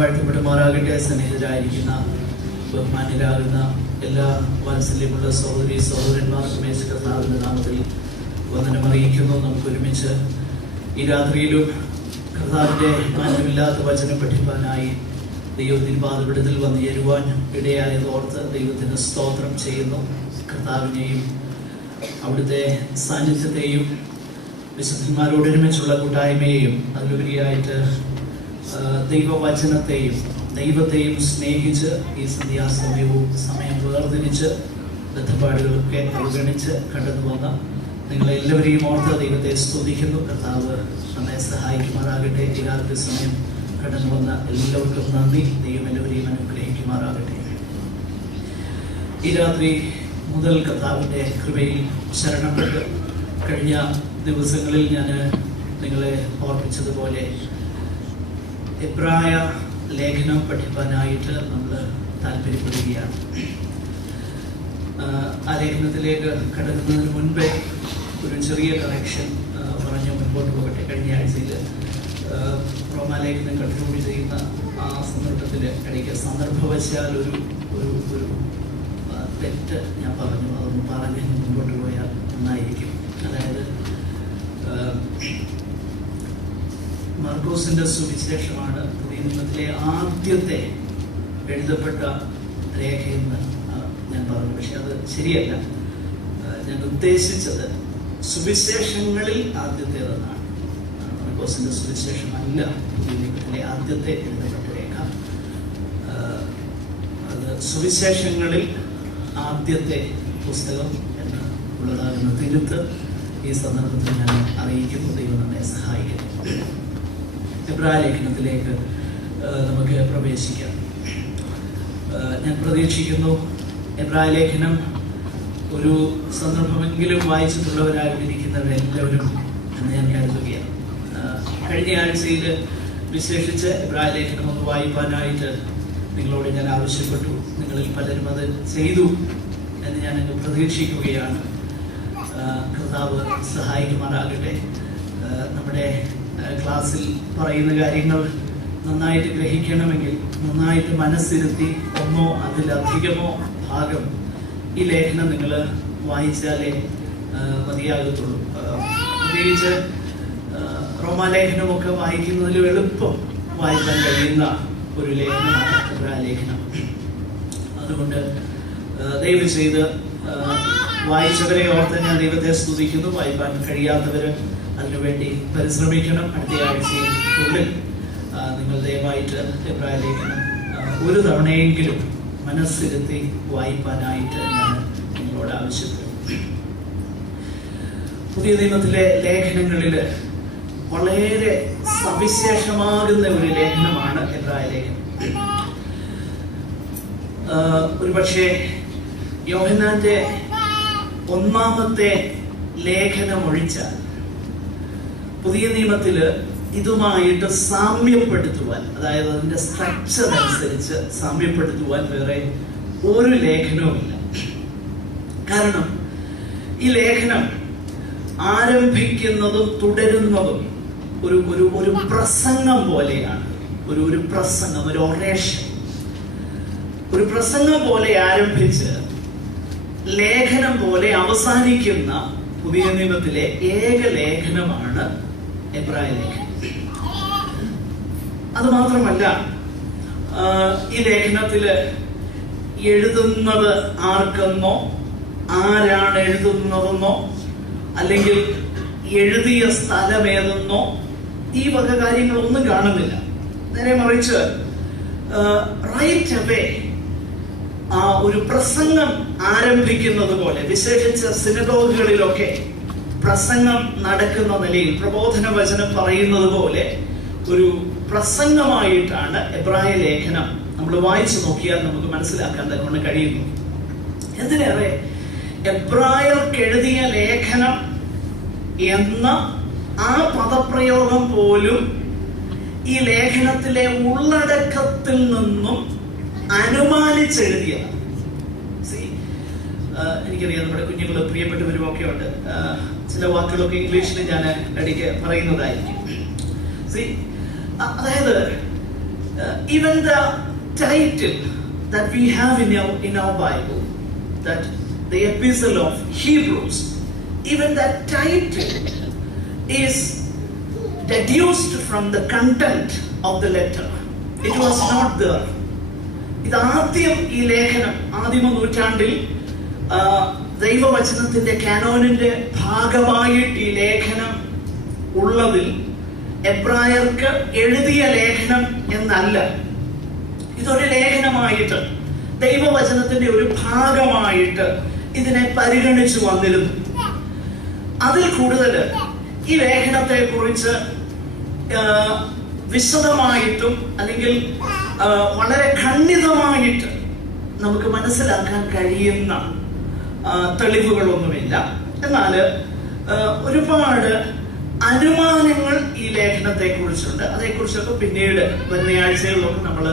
വാഴ്ത്തപ്പെടുമാറാകട്ടെ. സന്നിഹിതരായിരിക്കുന്ന ബഹുമാന്യരാകുന്ന എല്ലാ വാത്സല്യമുള്ള സഹോദരി സഹോദരന്മാർക്കും യേശു കർത്താവിന്റെ നാമത്തിൽ വന്ദനം അറിയിക്കുന്നു. നമുക്ക് ഒരുമിച്ച് ഈ രാത്രിയിലും കർത്താവിന്റെ മാറ്റമില്ലാത്ത വചനം പഠിപ്പാനായി ദൈവത്തിന് പാതപിടത്തിൽ വന്ന് ചേരുവാൻ ഇടയായതോർത്ത് ദൈവത്തിന് സ്തോത്രം ചെയ്യുന്നു. കർത്താവിനെയും അവിടുത്തെ സാന്നിധ്യത്തെയും വിശുദ്ധന്മാരോടൊരുമിച്ചുള്ള കൂട്ടായ്മയെയും അതിലുപരിയായിട്ട് ദൈവവചനത്തെയും ദൈവത്തെയും സ്നേഹിച്ച് ഈ സന്ധ്യാസമയവും സമയം വേർതിരിച്ച് ബന്ധപ്പാടുകളൊക്കെ അവഗണിച്ച് കടന്നു വന്ന നിങ്ങളെല്ലാവരെയും ഓർത്ത് ദൈവത്തെ സ്തുതിക്കുന്നു. കർത്താവ് നമ്മെ സഹായിക്കുമാറാകട്ടെ. ഈ രാത്രി സമയം കടന്നു വന്ന എല്ലാവർക്കും നന്ദി. ദൈവം എല്ലാവരെയും അനുഗ്രഹിക്കുമാറാകട്ടെ. ഈ രാത്രി മുതൽ കർത്താവിൻ്റെ കൃപയിൽ ശരണപ്പെട്ട് കഴിഞ്ഞ ദിവസങ്ങളിൽ ഞാൻ നിങ്ങളെ ഓർമ്മിച്ചതുപോലെ എബ്രായ ലേഖനം പഠിപ്പാനായിട്ട് നമ്മൾ താല്പര്യപ്പെടുകയാണ്. ആ ലേഖനത്തിലേക്ക് കടക്കുന്നതിന് മുൻപേ ഒരു ചെറിയ കറക്ഷൻ പറഞ്ഞു മുൻപോട്ട് പോകട്ടെ. കഴിഞ്ഞ ആഴ്ചയിൽ റോമാലേഖനം കൺക്ലൂഡ് ചെയ്യുന്ന ആ സന്ദർഭത്തിൽ ഇടയ്ക്ക് സന്ദർഭവശാൽ ഒരു ഒരു ഒരു തെറ്റ് ഞാൻ പറഞ്ഞു. അതൊന്ന് പറഞ്ഞ് മുൻപോട്ട് പോയാൽ നന്നായിരിക്കും. അതായത് മർക്കോസിന്റെ സുവിശേഷമാണ് പുതിയ നിയമത്തിലെ ആദ്യത്തെ എഴുതപ്പെട്ട രേഖയെന്ന് ഞാൻ പറഞ്ഞു. പക്ഷെ അത് ശരിയല്ല. ഞാൻ ഉദ്ദേശിച്ചത് സുവിശേഷങ്ങളിൽ ആദ്യത്തേതെന്നാണ്. മർക്കോസിന്റെ സുവിശേഷമല്ല പുതിയ നിയമത്തിലെ ആദ്യത്തെ എഴുതപ്പെട്ട രേഖ. അത് സുവിശേഷങ്ങളിൽ ആദ്യത്തെ പുസ്തകം എന്ന് ഉള്ളതാകുന്ന തിരുത്ത് ഈ സന്ദർഭത്തിൽ ഞാൻ അറിയിക്കുന്നു. ദൈവം നമ്മെ സഹായിക്കുന്നു. എബ്രായ ലേഖനത്തിലേക്ക് നമുക്ക് പ്രവേശിക്കാം. ഞാൻ പ്രതീക്ഷിക്കുന്നു എബ്രായ ലേഖനം ഒരു സന്ദർഭമെങ്കിലും വായിച്ചിട്ടുള്ളവരായിരിക്കുന്നവരെല്ലാവരും എന്ന് ഞാൻ കരുതുകയാണ്. കഴിഞ്ഞ ആഴ്ചയിൽ വിശേഷിച്ച് എബ്രായ ലേഖനം ഒന്ന് വായിപ്പാനായിട്ട് നിങ്ങളോട് ഞാൻ ആവശ്യപ്പെട്ടു. നിങ്ങളിൽ പലരും അത് ചെയ്തു എന്ന് ഞാൻ പ്രതീക്ഷിക്കുകയാണ്. കർത്താവ് സഹായിക്കുമാറാകട്ടെ. നമ്മുടെ ക്ലാസ്സിൽ പറയുന്ന കാര്യങ്ങൾ നന്നായിട്ട് ഗ്രഹിക്കണമെങ്കിൽ നന്നായിട്ട് മനസ്സിരുത്തി ഒന്നോ അതിലധികമോ ഭാഗം ഈ ലേഖനം നിങ്ങൾ വായിച്ചാലേ മതിയാകത്തുള്ളൂ. പ്രത്യേകിച്ച് റോമാലേഖനമൊക്കെ വായിക്കുന്നതിൽ എളുപ്പം വായിക്കാൻ കഴിയുന്ന ഒരു ലേഖനമാണ് എബ്രായ ലേഖനം. അതുകൊണ്ട് ദയവ് ചെയ്ത് വായിച്ചവരെ ഓർത്ത് ഞാൻ ദൈവത്തെ സ്തുതിക്കുന്നു. വായിക്കാൻ കഴിയാത്തവര് അതിനുവേണ്ടി പരിശ്രമിക്കണം. അടുത്ത ആഴ്ചയ്ക്കുള്ളിൽ നിങ്ങൾ ദയവായിട്ട് എബ്രായ ലേഖനം ഒരു തവണയെങ്കിലും മനസ്സിരുത്തി വായിപ്പാനായിട്ട് ഞാൻ നിങ്ങളോട് ആവശ്യപ്പെടും. പുതിയ നിയമത്തിലെ ലേഖനങ്ങളിൽ വളരെ സവിശേഷമാകുന്ന ഒരു ലേഖനമാണ് എബ്രായ ലേഖനം. ഒരുപക്ഷെ യോഹന്നാന്റെ ഒന്നാമത്തെ ലേഖനം ഒഴിച്ചാൽ പുതിയ നിയമത്തില് ഇതുമായിട്ട് സാമ്യപ്പെടുത്തുവാൻ, അതായത് അതിന്റെ സ്ട്രക്ചർ അനുസരിച്ച് സാമ്യപ്പെടുത്തുവാൻ വേറെ ഒരു ലേഖനവുമില്ല. കാരണം ഈ ലേഖനം ആരംഭിക്കുന്നതും തുടരുന്നതും ഒരു ഒരു ഒരു പ്രസംഗം പോലെയാണ്. ഒരു പ്രസംഗം, ഒരു ഒറേഷൻ, ഒരു പ്രസംഗം പോലെ ആരംഭിച്ച് ലേഖനം പോലെ അവസാനിക്കുന്ന പുതിയ നിയമത്തിലെ ഏക ലേഖനമാണ് എബ്രായ ലേഖനം. അത് മാത്രമല്ല, ഈ ലേഖനത്തില് എഴുതുന്നത് ആർക്കെന്നോ ആരാണ് എഴുതുന്നതെന്നോ അല്ലെങ്കിൽ എഴുതിയ സ്ഥലമേതെന്നോ ഈ വക കാര്യങ്ങളൊന്നും കാണുന്നില്ല. നേരെ മറിച്ച് റൈറ്റ് അവേ ആ ഒരു പ്രസംഗം ആരംഭിക്കുന്നത് പോലെ, വിശേഷിച്ച് സിനഗോഗുകളിലൊക്കെ പ്രസംഗം നടക്കുന്ന നിലയിൽ പ്രബോധന വചനം പറയുന്നത് പോലെ ഒരു പ്രസംഗമായിട്ടാണ് എബ്രായ ലേഖനം നമ്മൾ വായിച്ചു നോക്കിയാൽ നമുക്ക് മനസ്സിലാക്കാൻ തന്നെ കഴിയുന്നു. എന്തിനേറെ എബ്രായർക്ക് എഴുതിയ ലേഖനം എന്ന ആ പദപ്രയോഗം പോലും ഈ ലേഖനത്തിലെ ഉള്ളടക്കത്തിൽ നിന്നും അനുമാനിച്ചെഴുതിയതാണ്. എനിക്കറിയാം നമ്മുടെ കുഞ്ഞുങ്ങൾ പ്രിയപ്പെട്ടവരും ഒക്കെ ഉണ്ട്. ചില വാക്കുകളൊക്കെ ഇംഗ്ലീഷിൽ ഞാൻ ഇടയ്ക്ക് പറയുന്നതായിരിക്കും. അതായത് even the title that we have in our Bible, that the Epistle of Hebrews, even that title is deduced from the content of the letter. It was not there. ഇത് ആദ്യം ഈ ലേഖനം ആദിമ നൂറ്റാണ്ടിൽ ദൈവവചനത്തിന്റെ കാനോനിന്റെ ഭാഗമായിട്ട് ഈ ലേഖനം ഉള്ളതിൽ എബ്രായർക്ക് എഴുതിയ ലേഖനം എന്നല്ല, ഇതൊരു ലേഖനമായിട്ട് ദൈവവചനത്തിന്റെ ഒരു ഭാഗമായിട്ട് ഇതിനെ പരിഗണിച്ചു വന്നിരുന്നു. അതിൽ കൂടുതൽ ഈ ലേഖനത്തെ കുറിച്ച് വിശദമായിട്ടും അല്ലെങ്കിൽ വളരെ ഖണ്ഡിതമായിട്ട് നമുക്ക് മനസ്സിലാക്കാൻ കഴിയുന്ന തെളിവുകളൊന്നുമില്ല. എന്നാൽ ഒരുപാട് അനുമാനങ്ങൾ ഈ ലേഖനത്തെ കുറിച്ചുണ്ട്. അതേക്കുറിച്ചൊക്കെ പിന്നീട് വരുന്ന ആഴ്ചകളിലൊക്കെ നമ്മൾ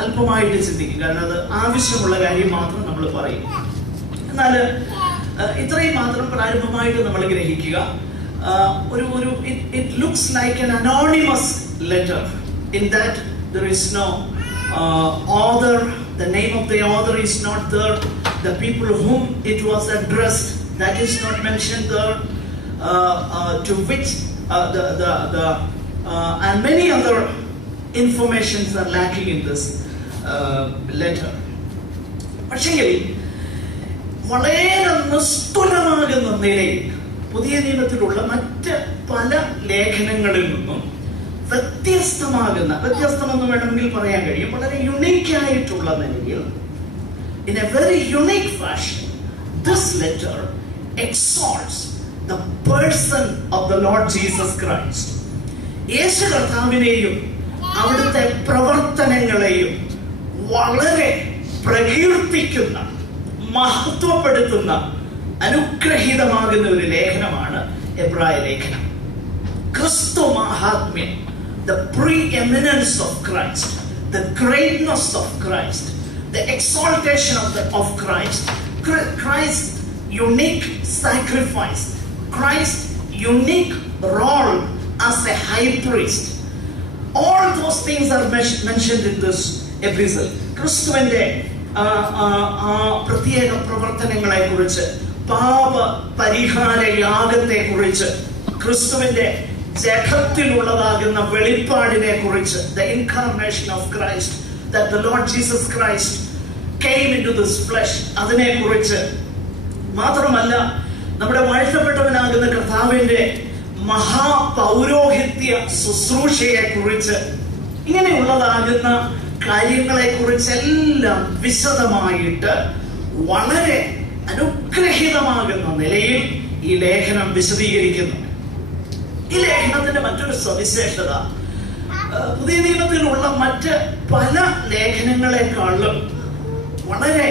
അല്പമായിട്ട് ചിന്തിക്കും. കാരണം അത് ആവശ്യമുള്ള കാര്യം മാത്രം നമ്മൾ പറയും. എന്നാൽ ഇത്രയും മാത്രം പ്രാരംഭമായിട്ട് നമ്മൾ ഗ്രഹിക്കുക. It looks like an anonymous letter in that there is no author. The name of the author is not there. The people whom it was addressed, that is not mentioned there. To which and many other informations are lacking in this letter. പക്ഷേ വളരെ നിസ്തുലമാകുന്ന നിലയിൽ പുതിയ നിയമത്തിലുള്ള മറ്റ് പല ലേഖനങ്ങളിൽ നിന്നും വ്യത്യസ്തമെന്ന് വേണമെങ്കിൽ പറയാൻ കഴിയും, വളരെ യുണീക്ക് ആയിട്ടുള്ള നിലയിൽ, in a very unique fashion, this letter exalts the person of the Lord Jesus Christ. യേശു കർത്താവിനെയും അവിടുത്തെ പ്രവർത്തനങ്ങളെയും വളരെ പ്രകീർത്തിക്കുന്ന, മഹത്വപ്പെടുത്തുന്ന, അനുഗ്രഹീതമാകുന്ന ഒരു ലേഖനമാണ് എബ്രായ ലേഖനം. ക്രിസ്തു മഹാത്മ്യം, the preeminence of Christ, the greatness of Christ, the exaltation of Christ, Christ's unique sacrifice, Christ's unique role as a high priest. All those things are mentioned in this epistle. ക്രിസ്തുവിന്റെ പ്രത്യേക പ്രവർത്തനങ്ങളെ കുറിച്ച്, പാപ പരിഹാര യാഗത്തെ കുറിച്ച്, ക്രിസ്തുവിന്റെ ജഡത്തിലുള്ളതാകുന്ന വെളിപ്പാടിനെ കുറിച്ച്, the incarnation of Christ, that the Lord Jesus Christ came into this flesh, അതിനെ കുറിച്ച് മാത്രമല്ല, നമ്മുടെ വാഴ്ത്തപ്പെട്ടവനാകുന്ന കർത്താവിന്റെ മഹാപൗരോഹിത്യ ശുശ്രൂഷയെ കുറിച്ച്, ഇങ്ങനെയുള്ളതാകുന്ന കാര്യങ്ങളെ കുറിച്ചെല്ലാം വിശദമായിട്ട് വളരെ അനുഗ്രഹീതമാകുന്ന നിലയിൽ ഈ ലേഖനം വിശദീകരിക്കുന്നു. ഈ ലേഖനത്തിന്റെ മറ്റൊരു സവിശേഷത, പുതിയ നിയമത്തിലുള്ള മറ്റ് പല ലേഖനങ്ങളെക്കാളും വളരെ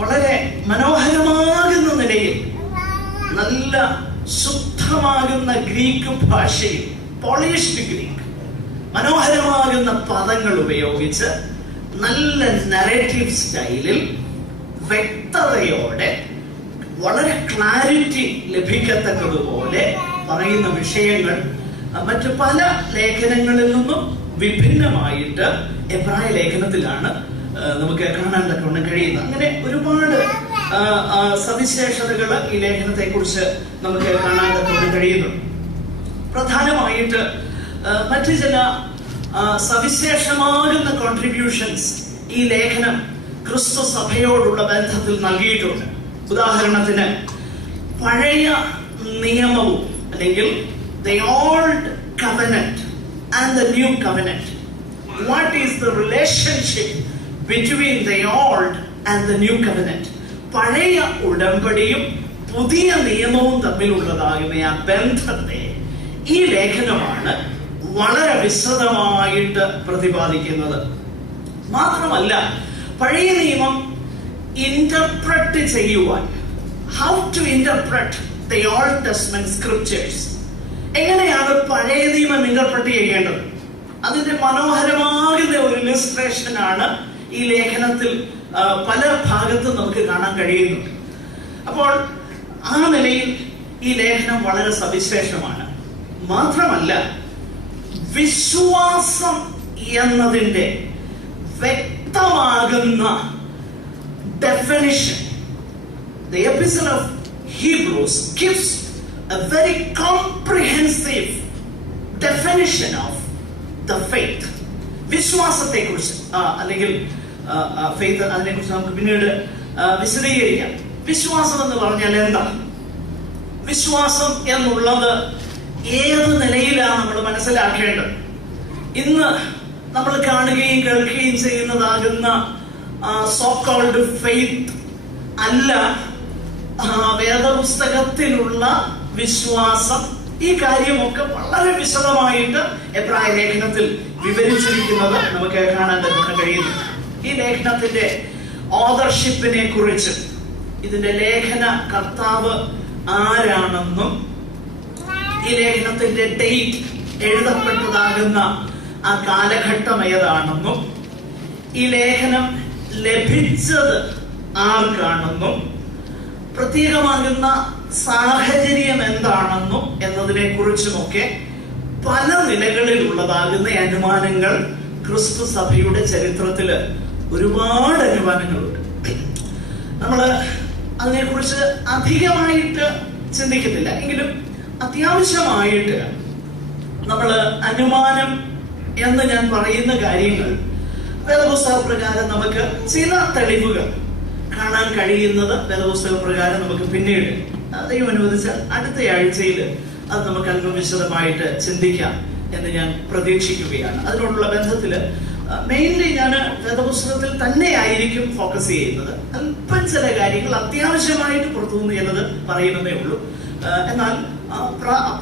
വളരെ മനോഹരമാകുന്ന നിലയിൽ, നല്ല ശുദ്ധമാകുന്ന ഗ്രീക്ക് ഭാഷയിൽ, പോളിഷ്ഡ് ഗ്രീക്ക്, മനോഹരമാകുന്ന പദങ്ങൾ ഉപയോഗിച്ച് നല്ല നരേറ്റീവ് സ്റ്റൈലിൽ വ്യക്തതയോടെ വളരെ ക്ലാരിറ്റി ലഭിക്കത്തക്കതുപോലെ പറയുന്ന വിഷയങ്ങൾ മറ്റു പല ലേഖനങ്ങളിൽ നിന്നും വിഭിന്നമായിട്ട് എബ്രായ ലേഖനത്തിലാണ് നമുക്ക് കാണാൻ തക്കവണ്ണം കഴിയുന്നത്. അങ്ങനെ ഒരുപാട് സവിശേഷതകൾ ഈ ലേഖനത്തെ കുറിച്ച് നമുക്ക് കാണാൻ തക്കവണ്ണം കഴിയുന്നു. പ്രധാനമായിട്ട് മറ്റു ചില സവിശേഷമാകുന്ന കോൺട്രിബ്യൂഷൻസ് ഈ ലേഖനം ക്രിസ്തു സഭയോടുള്ള ബന്ധത്തിൽ നൽകിയിട്ടുണ്ട്. ഉദാഹരണത്തിന്, പഴയ നിയമവും അല്ലെങ്കിൽ the old covenant and the new covenant. What is the relationship between the old and the new covenant? പഴയ ഉടമ്പടിയും പുതിയ നിയമവും തമ്മിലുള്ളതാകുന്ന ആ ബന്ധത്തെ ഈ ലേഖനമാണ് വളരെ വിശദമായിട്ട് പ്രതിപാദിക്കുന്നത്. മാത്രമല്ല, പഴയ നിയമം ഇന്റർപ്രറ്റ് ചെയ്യുവാൻ, how to interpret the old testament scriptures, എങ്ങനെയാണ് പഴയ നിയമം ഇന്റർപ്രറ്റ് ചെയ്യേണ്ടത്, അതിന്റെ മനോഹരമാകുന്ന ഒരു ഇല്ലസ്ട്രേഷൻ ആണ് ഈ ലേഖനത്തിൽ പല ഭാഗത്തും നമുക്ക് കാണാൻ കഴിയുന്നുണ്ട്. അപ്പോൾ ആ നിലയിൽ ഈ ലേഖനം വളരെ സവിശേഷമാണ്. മാത്രമല്ല, വിശ്വാസം എന്നതിന്റെ വ്യക്തമാകുന്ന definition the epistle of Hebrews gives a very comprehensive definition of the faith. വിശ്വാസത്തെ കുറിച്ച് അല്ലെങ്കിൽ ഫെയ്ത്ത്, അതിനെ കുറിച്ച് നമുക്ക് പിന്നീട് വിശദീകരിക്കാം. വിശ്വാസം എന്ന് പറഞ്ഞാൽ എന്താ? വിശ്വാസം എന്നുള്ളത് ഏത് നിലയിലാണ് നമ്മൾ മനസ്സിലാക്കേണ്ടത്? ഇന്ന് നമ്മൾ കാണുകയും കേൾക്കുകയും ചെയ്യുന്നതാകുന്ന സോ കോൾഡ് ഫെയ്ത്ത് അല്ല വേദപുസ്തകത്തിലുള്ള വിശ്വാസം. ഈ കാര്യമൊക്കെ വളരെ വിശദമായിട്ട് എബ്രായ ലേഖനത്തിൽ വിവരിച്ചിരിക്കുന്നത് നമുക്ക് കാണാൻ കഴിയുന്നു. ഈ ലേഖനത്തിന്റെ ഓതർഷിപ്പിനെ കുറിച്ച്, ഇതിന്റെ ലേഖന കർത്താവ് ആരാണെന്നും ഈ ലേഖനത്തിന്റെ ഡേറ്റ്, എഴുതപ്പെട്ടതാകുന്ന ആ കാലഘട്ടം ഏതാണെന്നും ഈ ലേഖനം ലഭിച്ചത് ആർക്കാണെന്നും പ്രത്യേകമാകുന്ന സാഹചര്യം എന്താണെന്നും എന്നതിനെ കുറിച്ചുമൊക്കെ പല നിലകളിലുള്ളതാകുന്ന അനുമാനങ്ങൾ ക്രിസ്തു സഭയുടെ ചരിത്രത്തില് ഒരുപാട് അനുമാനങ്ങളുണ്ട്. നമ്മൾ അതിനെക്കുറിച്ച് അധികമായിട്ട് ചിന്തിക്കുന്നില്ല, എങ്കിലും അത്യാവശ്യമായിട്ട് നമ്മൾ അനുമാനം എന്ന് ഞാൻ പറയുന്ന കാര്യങ്ങൾ വേദപുസ്തക പ്രകാരം നമുക്ക് ചില തെളിവുകൾ കാണാൻ കഴിയുന്നത് വേദപുസ്തക പ്രകാരം നമുക്ക് പിന്നീട് ദൈവം അനുവദിച്ചാൽ അടുത്ത ആഴ്ചയിൽ അത് നമുക്ക് അല്പം വിശദമായിട്ട് ചിന്തിക്കാം എന്ന് ഞാൻ പ്രതീക്ഷിക്കുകയാണ്. അതിനോടുള്ള ബന്ധത്തില് മെയിൻലി ഞാൻ വേദപുസ്തകത്തിൽ തന്നെ ആയിരിക്കും ഫോക്കസ് ചെയ്യുന്നത്. അല്പം ചില കാര്യങ്ങൾ അത്യാവശ്യമായിട്ട് പുറത്തുനിന്ന് ചിലത് പറയുന്നതേ ഉള്ളൂ. എന്നാൽ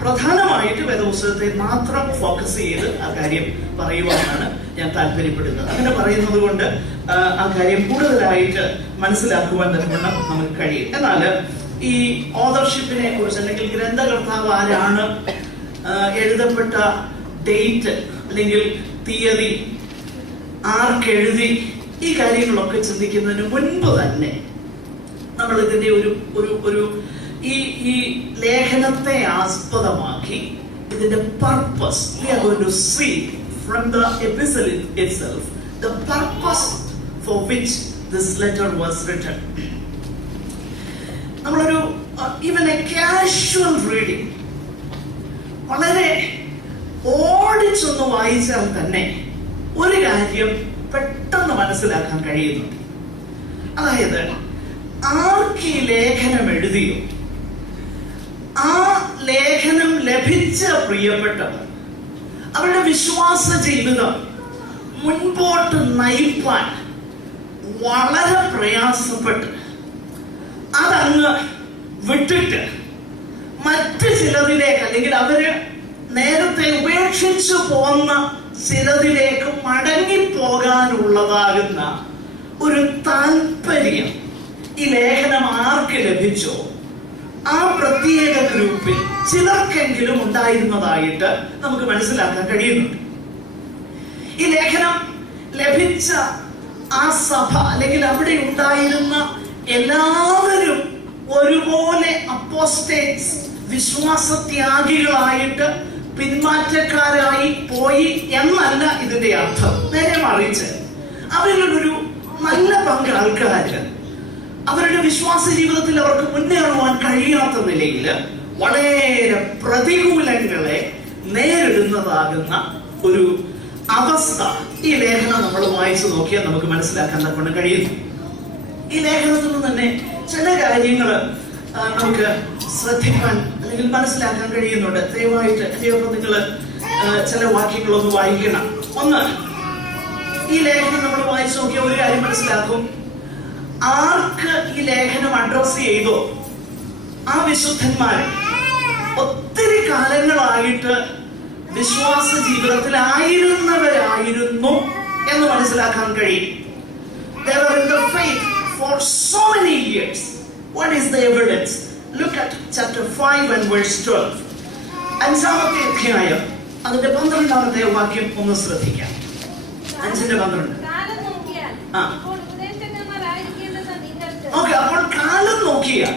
പ്രധാനമായിട്ട് വേദപുസ്തകത്തെ മാത്രം ഫോക്കസ് ചെയ്ത് ആ കാര്യം പറയുവാനാണ് ഞാൻ താല്പര്യപ്പെടുന്നത്. അങ്ങനെ പറയുന്നത് കൊണ്ട് ആ കാര്യം കൂടുതലായിട്ട് മനസ്സിലാക്കുവാൻ തരവണ്ണം നമുക്ക് കഴിയും. എന്നാൽ ഈ ഓതർഷിപ്പിനെ കുറിച്ച്, അല്ലെങ്കിൽ ഗ്രന്ഥകർത്താവ് ആരാണ്, എഴുതപ്പെട്ട ഡേറ്റ് അല്ലെങ്കിൽ തീയതി, ആർക്കെഴുതി, ഈ കാര്യങ്ങളൊക്കെ ചിന്തിക്കുന്നതിന് മുൻപ് തന്നെ നമ്മൾ ഇതിന്റെ ഒരു ഈ ലേഖനത്തെ ആസ്പദമാക്കി ഇതിന്റെ purpose, we are going to see from the epistle itself the purpose for which this letter was written. നമ്മളൊരു even a casual reading, വളരെ ഓടിച്ചൊന്ന് വായിച്ചാൽ തന്നെ ഒരു കാര്യം പെട്ടെന്ന് മനസ്സിലാക്കാൻ കഴിയുന്നുണ്ട്. അതായത് ആർക്ക് ഈ ലേഖനം എഴുതിയോ, ആ ലേഖനം ലഭിച്ച പ്രിയപ്പെട്ടവർ അവരുടെ വിശ്വാസ ജീവിതം മുൻപോട്ട് നയിപ്പാൻ വളരെ പ്രയാസപ്പെട്ട് അതങ്ങ് വിട്ടിട്ട് മറ്റ് ചിലതിലേക്ക്, അല്ലെങ്കിൽ അവര് നേരത്തെ ഉപേക്ഷിച്ചു പോന്ന ചിലതിലേക്ക് മടങ്ങിപ്പോകാനുള്ളതാകുന്ന ഒരു താല്പര്യം ഈ ലേഖനം ആർക്ക് ലഭിച്ചോ ആ പ്രത്യേക ഗ്രൂപ്പിൽ ചിലർക്കെങ്കിലും ഉണ്ടായിരുന്നതായിട്ട് നമുക്ക് മനസ്സിലാക്കാൻ കഴിയുന്നുണ്ട്. ഈ ലേഖനം ലഭിച്ച ആ സഭ, അല്ലെങ്കിൽ അവിടെ ഉണ്ടായിരുന്ന എല്ലാവരും ഒരുപോലെ അപ്പോസ്റ്റേറ്റ്സ്, വിശ്വാസത്യാഗികളായിട്ട് പിന്മാറ്റക്കാരായി പോയി എന്നല്ല ഇതിന്റെ അർത്ഥം. നേരെ മറിച്ച് അവരിലൊരു നല്ല പങ്ക് ആൾക്കാര് അവരുടെ വിശ്വാസ ജീവിതത്തിൽ അവർക്ക് മുന്നേറുവാൻ കഴിയാത്ത നിലയിൽ വളരെ പ്രതികൂലങ്ങളെ നേരിടുന്നതാകുന്ന ഒരു അവസ്ഥ ഈ ലേഖനം നമ്മൾ വായിച്ചു നോക്കിയാൽ നമുക്ക് മനസ്സിലാക്കാൻ കൊണ്ട് കഴിയുന്നു. ഈ ലേഖനത്തിൽ നിന്ന് തന്നെ ചില കാര്യങ്ങൾ നമുക്ക് ശ്രദ്ധിക്കാൻ അല്ലെങ്കിൽ മനസ്സിലാക്കാൻ കഴിയുന്നുണ്ട്. ദയവായിട്ട് ചിലപ്പോൾ നിങ്ങൾ ചില വാക്യങ്ങളൊന്ന് വായിക്കണം. ഒന്ന്, ഈ ലേഖനം നമ്മൾ വായിച്ചു നോക്കിയാൽ ഒരു കാര്യം മനസ്സിലാക്കും. ആർക്ക് ഈ ലേഖനം അഡ്രസ് ചെയ്തോ ആ വിശുദ്ധന്മാരെ ഒത്തിരി കാലങ്ങളായിട്ട് വിശ്വാസ ജീവിതത്തിലായിരുന്നവരായിരുന്നു എന്ന് മനസ്സിലാക്കാൻ കഴിയും. They were in the faith for for so many years. What is the evidence? Look at chapter 5 and verse 12. അഞ്ചാമത്തെ അധ്യായം അതിന്റെ 12ാമത്തെ വാക്യം ഒന്ന് ശ്രദ്ധിക്കാം. 5:12. ഓക്കെ, അപ്പോൾ കാലം നോക്കിയാൽ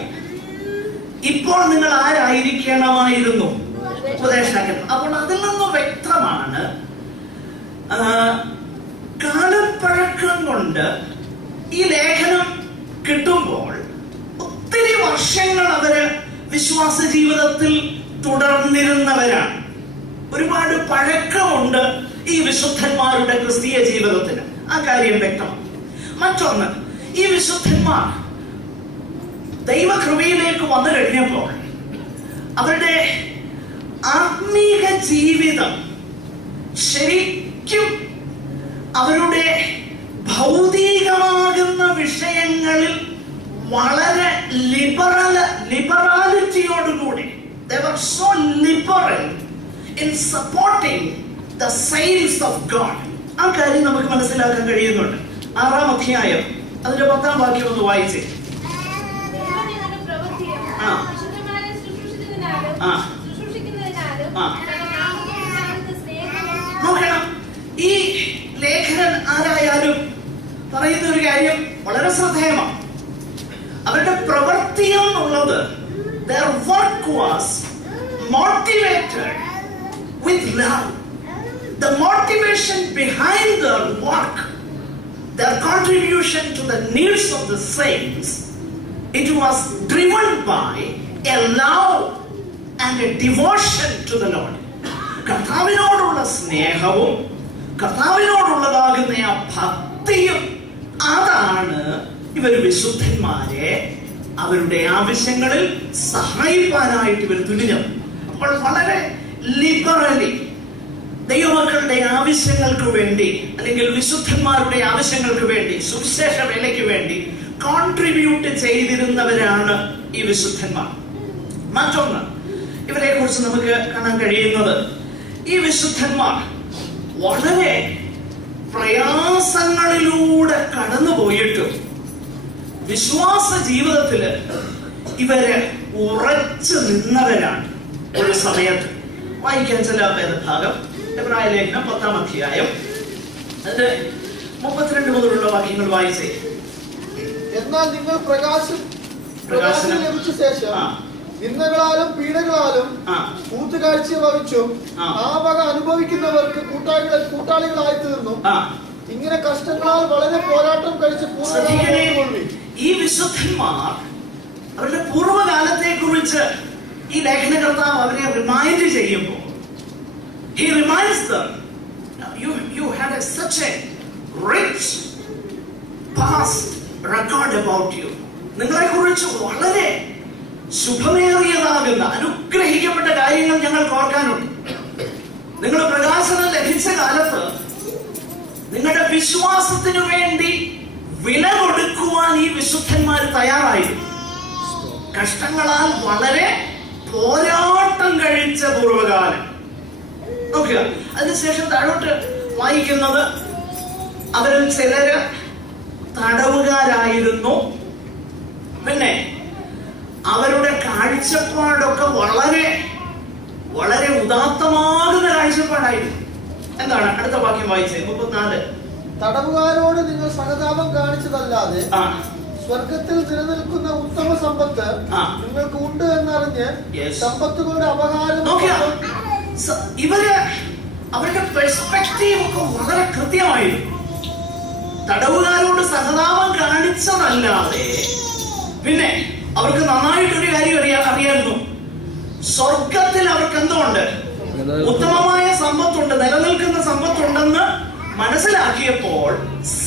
ഇപ്പോൾ നിങ്ങൾ ആരായിരിക്കണമായിരുന്നു? ഉപദേഷ്ടാക്കന്മാർ. അപ്പോൾ അതിൽ നിന്ന് വ്യക്തമാണ് കാലപ്പഴക്കം കൊണ്ട് ഈ ലേഖനം കിട്ടുമ്പോൾ ഒത്തിരി വർഷങ്ങൾ അവര് വിശ്വാസ ജീവിതത്തിൽ തുടർന്നിരുന്നവരാണ്. ഒരുപാട് പഴക്കമുണ്ട് ഈ വിശുദ്ധന്മാരുടെ ക്രിസ്തീയ ജീവിതത്തിന്. ആ കാര്യം വ്യക്തമാണ്. മറ്റൊന്ന്, ഈ വിശുദ്ധന്മാർ ദൈവകൃപയിലേക്ക് വന്നു കഴിഞ്ഞപ്പോൾ അവരുടെ ആത്മീക ജീവിതം ശരിക്കും അവരുടെ ഭൗതികമാകുന്ന വിഷയങ്ങളിൽ വളരെ ലിബറാലിറ്റിയോടുകൂടി they were so liberal in supporting the saints of God. ആ കാര്യം നമുക്ക് മനസ്സിലാക്കാൻ കഴിയുന്നുണ്ട്. 6-ാം അധ്യായം അതിന്റെ 10ാം വാക്യം ഒന്ന് വായിച്ചേ. നോക്കണം, ഈ ലേഖകൻ ആരായാലും പറയുന്ന ഒരു കാര്യം വളരെ ശ്രദ്ധേയമാണ്. അവരുടെ പ്രവൃത്തി എന്നുള്ളത്, their work was motivated with love. The motivation behind their work, their contribution to the needs of the saints, it was driven by a love and a devotion to the Lord. കർത്താവിനോടുള്ള സ്നേഹവും കർത്താവിനോടുള്ളതാകുന്ന ആ ഭക്തിയും, അതാണ് ഇവർ വിശുദ്ധന്മാരെ അവരുടെ ആവശ്യങ്ങളിൽ സഹായിക്കാനായിട്ട് ഇവർ തുനിഞ്ഞത്. അപ്പോൾ വളരെ ലിബറലി ദൈവമക്കളുടെ ആവശ്യങ്ങൾക്ക് വേണ്ടി, അല്ലെങ്കിൽ വിശുദ്ധന്മാരുടെ ആവശ്യങ്ങൾക്ക് വേണ്ടി, സുവിശേഷ വേലയ്ക്ക് വേണ്ടി കോൺട്രിബ്യൂട്ട് ചെയ്തിരുന്നവരാണ് ഈ വിശുദ്ധന്മാർ. മറ്റൊന്ന്, ഇവരെ കുറിച്ച് നമുക്ക് കാണാൻ കഴിയുന്നത്, ഈ വിശുദ്ധന്മാർ വളരെ പ്രയാസങ്ങളിലൂടെ കടന്നുപോയിട്ടും വിശ്വാസ ജീവിതത്തില് ഇവര് ഉറച്ചു നിന്നവരാണ്. ഒരു സമയത്ത് വായിക്കാൻ ചില വേദഭാഗം, എബ്രായ ലേഖനം 10-ാം അധ്യായം അതിന്റെ 32 മുതലുള്ള വാക്യങ്ങൾ വായിച്ചേ. എന്നാൽ നിങ്ങൾ പ്രകാശം ലഭിച്ച ശേഷം നിന്ദകളാലും പീഡകളാലും കൂട്ടുകാഴ്ച വഹിച്ചും ആ വക അനുഭവിക്കുന്നവർക്ക് കൂട്ടാളികളായി തീർന്നു. ഇങ്ങനെ കഷ്ടങ്ങളാൽ വളരെ പോരാട്ടം കഴിച്ച് ഈ വിശുദ്ധന്മാർ അവരുടെ പൂർവ്വകാലത്തെ കുറിച്ച് ഈ ലേഖനകർത്താവ് അവരെ റിമൈൻഡ് ചെയ്യുമ്പോൾ, he reminds them, you had such a rich past record about you. നിങ്ങളെ കുറിച്ച് വളരെ ശുഭമേറിയതാകുന്ന അനുഗ്രഹിക്കപ്പെട്ട കാര്യങ്ങൾ ഞങ്ങൾക്ക് ഓർക്കാനുണ്ട്. നിങ്ങൾ പ്രകാശനം ലഭിച്ച കാലത്ത് നിങ്ങളുടെ വിശ്വാസത്തിനു വേണ്ടി വില കൊടുക്കുവാൻ ഈ വിശുദ്ധന്മാർ തയ്യാറായിരുന്നു. കഷ്ടങ്ങളാൽ വളരെ പോരാട്ടം കഴിച്ച പൂർവ്വകാലം. നോക്കുക, അതിനുശേഷം താഴോട്ട് വായിക്കുന്നത്, അവരിൽ ചിലര് തടവുകാരായിരുന്നു. പിന്നെ അവരുടെ കാഴ്ചപ്പാടൊക്കെ വളരെ വളരെ ഉദാത്തമാകുന്ന കാഴ്ചപ്പാടായിരുന്നു. എന്താണ് അടുത്ത വാക്യം വായിച്ചേ? 34. തടവുകാരോട് നിങ്ങൾ സഹതാപം കാണിച്ചതല്ലാതെ സ്വർഗത്തിൽ നിലനിൽക്കുന്ന ഉത്തമ സമ്പത്ത് നിങ്ങൾക്ക് ഉണ്ട് എന്നറിഞ്ഞ് സമ്പത്തുകളുടെ അപകാരം. ഇവര് അവരുടെ പെർസ്പെക്റ്റീവ് ഒക്കെ വളരെ കൃത്യമായിരുന്നു. തടവുകാരോട് സഹതാപം കാണിച്ചതല്ലാതെ പിന്നെ അവർക്ക് നന്നായിട്ടൊരു കാര്യം അറിയായിരുന്നു. സ്വർഗത്തിൽ അവർക്ക് എന്തുണ്ട്? ഉത്തമമായ സമ്പത്തുണ്ട്, നിലനിൽക്കുന്ന സമ്പത്തുണ്ടെന്ന് മനസ്സിലാക്കിയപ്പോൾ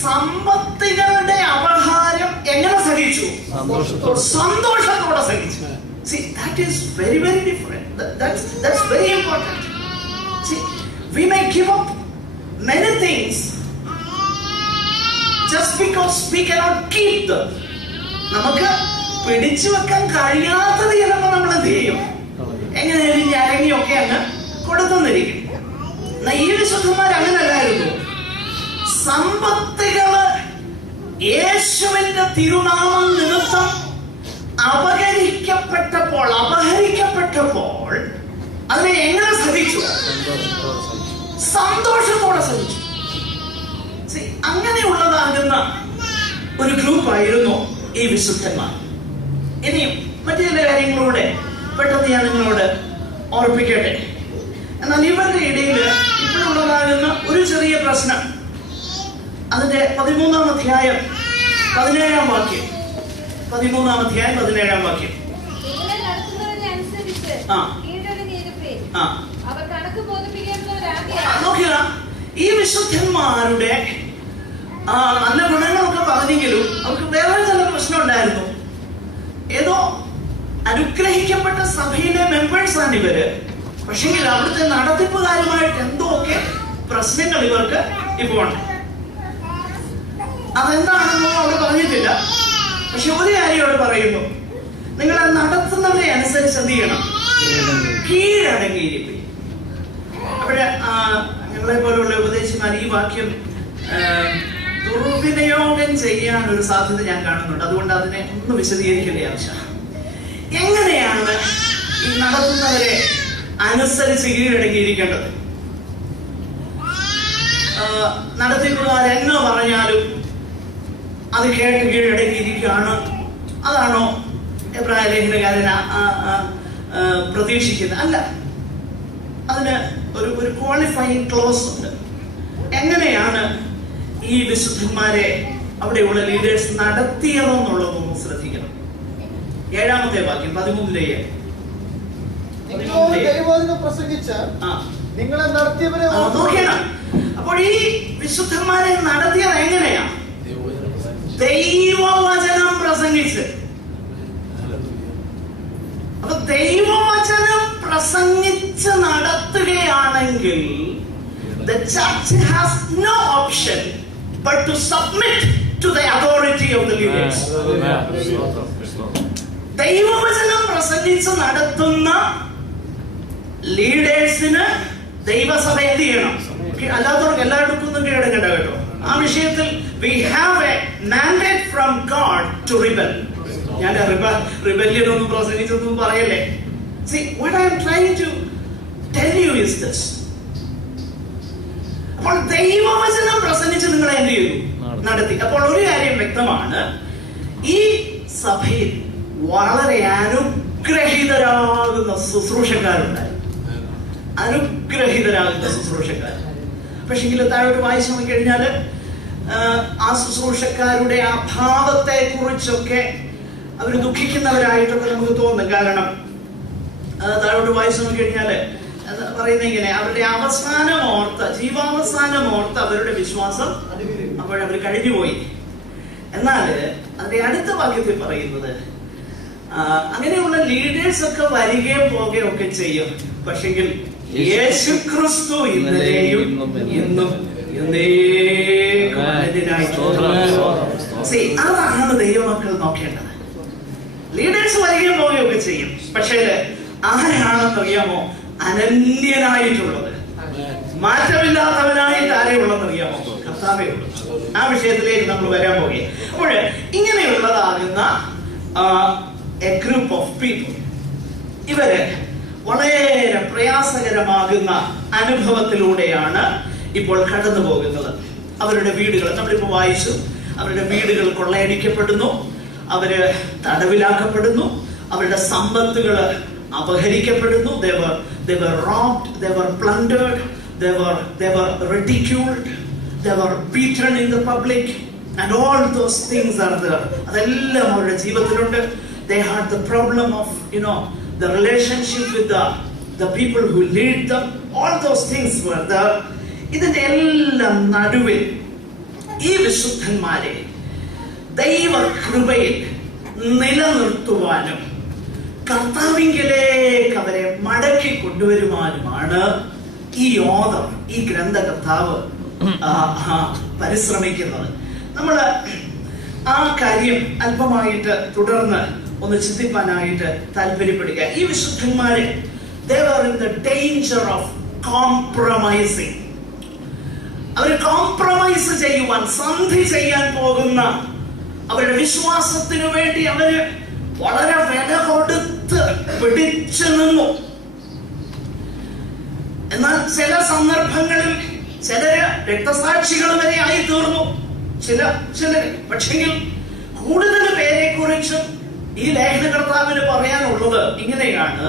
സമ്പത്തുകളുടെ അപഹാരം എങ്ങനെ സഹിച്ചു? സന്തോഷത്തോടെ സഹിച്ചു. See, that is very, very different. That's very important. See, we may give up many things just because we cannot keep them. നമുക്ക് പിടിച്ചു വെക്കാൻ കഴിയാത്തത് ചിലപ്പോൾ നമ്മൾ എന്ത് ചെയ്യും? എങ്ങനെയാലും ഞരങ്ങിയൊക്കെ അങ്ങ് കൊടുത്തുന്നിരിക്കും. ഈ വിശുദ്ധന്മാർ അങ്ങനല്ലായിരുന്നു. സമ്പത്തുകള് യേശുവിന്റെ തിരുനാമം നിമിത്തം അപഹരിക്കപ്പെട്ടപ്പോൾ അതിനെ എങ്ങനെ സഹിച്ചു? സന്തോഷത്തോടെ സഹിച്ചു. അങ്ങനെയുള്ളതാകുന്ന ഒരു ഗ്രൂപ്പായിരുന്നു ഈ വിശുദ്ധന്മാർ. ഇനിയും മറ്റു ചില കാര്യങ്ങളൂടെ പെട്ടെന്ന് ഞാൻ നിങ്ങളോട് ഓർപ്പിക്കട്ടെ. എന്നാൽ ഇവരുടെ ഇടയിൽ ഇപ്പോഴുള്ളതാകുന്ന ഒരു ചെറിയ പ്രശ്നം, അതിന്റെ 13-ാം അധ്യായം 17-ാം വാക്യം. 13-ാം അധ്യായം 17-ാം വാക്യം. നോക്കുക, ഈ വിശുദ്ധന്മാരുടെ നല്ല ഗുണങ്ങളൊക്കെ പറഞ്ഞെങ്കിലും അവർക്ക് വേറെ ചില പ്രശ്നം ഉണ്ടായിരുന്നു. ഏതോ അനുഗ്രഹിക്കപ്പെട്ട സഭയിലെ മെമ്പേഴ്സ് ആണ് ഇവര്. പക്ഷെങ്കിൽ അവിടുത്തെ നടത്തിപ്പുകാരുമായിട്ട് എന്തൊക്കെ പ്രശ്നങ്ങൾ ഇവർക്ക് ഇപ്പോൾ ഉണ്ട്. അതെന്താണെന്നോ അവിടെ പറഞ്ഞിട്ടില്ല. പക്ഷെ ഒരു കാര്യം അവിടെ പറയുന്നു, നിങ്ങളെ നടത്തുന്നവരെ അനുസരിച്ച് എന്ത് ചെയ്യണം? കീഴടങ്ങിയിരിക്കും. അവിടെ ഞങ്ങളെ പോലുള്ള ഉപദേശിമാർ ഈ വാക്യം ദുർവിനിയോഗം ചെയ്യാൻ ഒരു സാധ്യത ഞാൻ കാണുന്നുണ്ട്. അതുകൊണ്ട് അതിനെ ഒന്ന് വിശദീകരിക്കേണ്ട ആവശ്യമാണ്. എങ്ങനെയാണ് ഈ നടത്തുന്നവരെ അനുസരിച്ച് കീഴടങ്ങിയിരിക്കേണ്ടത്? നടത്തിപ്പുകാരെന്ന് പറഞ്ഞാലും അത് കേട്ട് കീഴടങ്ങിയിരിക്കുകയാണ്, അതാണോ എബ്രായ ലേഖനകാരൻ പ്രതീക്ഷിക്കുന്നത്? അല്ല, അതിന് ഒരു ക്വാളിഫയിങ് ക്ലോസ് ഉണ്ട്. എങ്ങനെയാണ് ഈ വിശുദ്ധന്മാരെ അവിടെയുള്ള ലീഡേഴ്സ് നടത്തിയതെന്നുള്ളതൊന്നും ശ്രദ്ധിക്കണം. 7-ാമത്തെ വാക്യം 13-ലെ പ്രസംഗിച്ച് നിങ്ങളെ നടത്തിയവരെ നോക്കണം. അപ്പോൾ ഈ വിശുദ്ധന്മാരെ നടത്തിയത് എങ്ങനെയാ? ദൈവവചനം പ്രസംഗിച്ച്. അപ്പൊ ദൈവവചനം പ്രസംഗിച്ച് നടത്തുകയാണെങ്കിൽ the church has no option but to submit to the authority of the leaders. ദൈവവചനം പ്രസംഗിച്ച് നടത്തുന്ന ലീഡേഴ്സിന് ദൈവസഭ എന്ത് ചെയ്യണം? അല്ലാത്തവർക്ക് എല്ലായിടത്തും കീഴടങ്ങേണ്ട കേട്ടോ. ആ വിഷയത്തിൽ we have a mandate from God to rebel. ഞാൻ റിബല്യൻ ഒന്നും പ്രസംഗിച്ചൊന്നും പറയല്ലേ. See, what I am trying to tell you is this. അപ്പോൾ ദൈവവചനം പ്രസംഗിച്ച് നിങ്ങളെ എന്ത് ചെയ്തു? നടത്തി. അപ്പോൾ ഒരു കാര്യം വ്യക്തമാണ്, ഈ സഭയിൽ വളരെ അനുഗ്രഹീതരാകുന്ന ശുശ്രൂഷക്കാരുണ്ടായി. അനുഗ്രഹീതരാകുന്ന ശുശ്രൂഷക്കാർ. പക്ഷെങ്കിൽ താഴോട്ട് വായിച്ചു നോക്കിക്കഴിഞ്ഞാൽ ആ ശുശ്രൂഷക്കാരുടെ അഭാവത്തെ കുറിച്ചൊക്കെ അവർ ദുഃഖിക്കുന്നവരായിട്ടൊക്കെ നമുക്ക് തോന്നും. കാരണം താഴോട്ട് വായിച്ചു നോക്കിക്കഴിഞ്ഞാല് പറയുന്ന ഇങ്ങനെ, അവരുടെ ജീവാവസാനം ഓർത്ത് അവരുടെ വിശ്വാസം അപ്പോഴവർ കഴിഞ്ഞുപോയി. എന്നാൽ അതിന്റെ അടുത്ത വാക്യത്തിൽ പറയുന്നത്, അങ്ങനെയുള്ള ലീഡേഴ്സ് ഒക്കെ വരികയും പോവുകയും ഒക്കെ ചെയ്യും. പക്ഷെങ്കിൽ യേശുക്രിസ്തു ഇന്നലെയും ഇന്നും അതാണ് ദൈവമക്കൾ നോക്കേണ്ടത്. ലീഡേഴ്സ് വരികയും പോവുകയും ഒക്കെ ചെയ്യും. പക്ഷേ ആരാണെന്നറിയാമോ? അനന്യനായിട്ടുള്ളത്, മാറ്റമില്ലാത്തവനായിട്ട് ആരെ ഉള്ളതെന്നറിയാമോ? കർത്താവേ ഉള്ളത്. ആ വിഷയത്തിലേക്ക് നമ്മൾ വരാൻ പോകുകയാണ്. അപ്പോൾ ഇങ്ങനെയുള്ളതാകുന്ന എ ഗ്രൂപ്പ് ഓഫ് പീപ്പിൾ, ഇവര് വളരെ പ്രയാസകരമാകുന്ന അനുഭവത്തിലൂടെയാണ് ഇപ്പോൾ കടന്നു പോകുന്നത്. അവരുടെ വീടുകൾ നമ്മളിപ്പോൾ വായിച്ചു. അവരുടെ വീടുകൾ കൊള്ളയടിക്കപ്പെടുന്നു, അവര് തടവിലാക്കപ്പെടുന്നു, അവരുടെ സമ്പത്തുകൾ അപഹരിക്കപ്പെടുന്നു. They were robbed, they were plundered, they were ridiculed, they were beaten in the public, and all those things are there. അതെല്ലാം അവരുടെ ജീവിതത്തിലുണ്ട്. They had the problem of the relationship with the people who lead them. All those things were there. ഇതിന്റെ എല്ലാം നടുവിൽ ഈ വിശുദ്ധന്മാരെ ദൈവകൃപയിൽ നിലനിർത്തുവാനും കർത്താവിങ്കിലേക്ക് അവരെ മടക്കി കൊണ്ടുവരുവാനുമാണ് ഈ ഓദർ, ഈ ഗ്രന്ഥകർത്താവ് പരിശ്രമിക്കുന്നത്. നമ്മൾ ആ കാര്യം അല്പമായിട്ട് തുടർന്ന് ഒന്ന് ചിന്തിപ്പാനായിട്ട് താല്പര്യപ്പെടുക. ഈ വിശുദ്ധന്മാരെ they were in the danger of compromising. അവർ കോംപ്രമൈസ് ചെയ്യുവാൻ, സന്ധി ചെയ്യാൻ പോകുന്ന അവരുടെ വിശ്വാസത്തിനു വേണ്ടി അവര് വളരെ വില കൊടുത്ത് പിടിച്ചു നിന്നു. എന്നാൽ ചില സന്ദർഭങ്ങളിൽ ചിലര് രക്തസാക്ഷികൾ വരെ ആയി തീർന്നു. ചിലര് പക്ഷെങ്കിൽ കൂടുതൽ പേരെ കുറിച്ച് ഈ ലേഖനകർത്താവിന് പറയാനുള്ളത് ഇങ്ങനെയാണ്: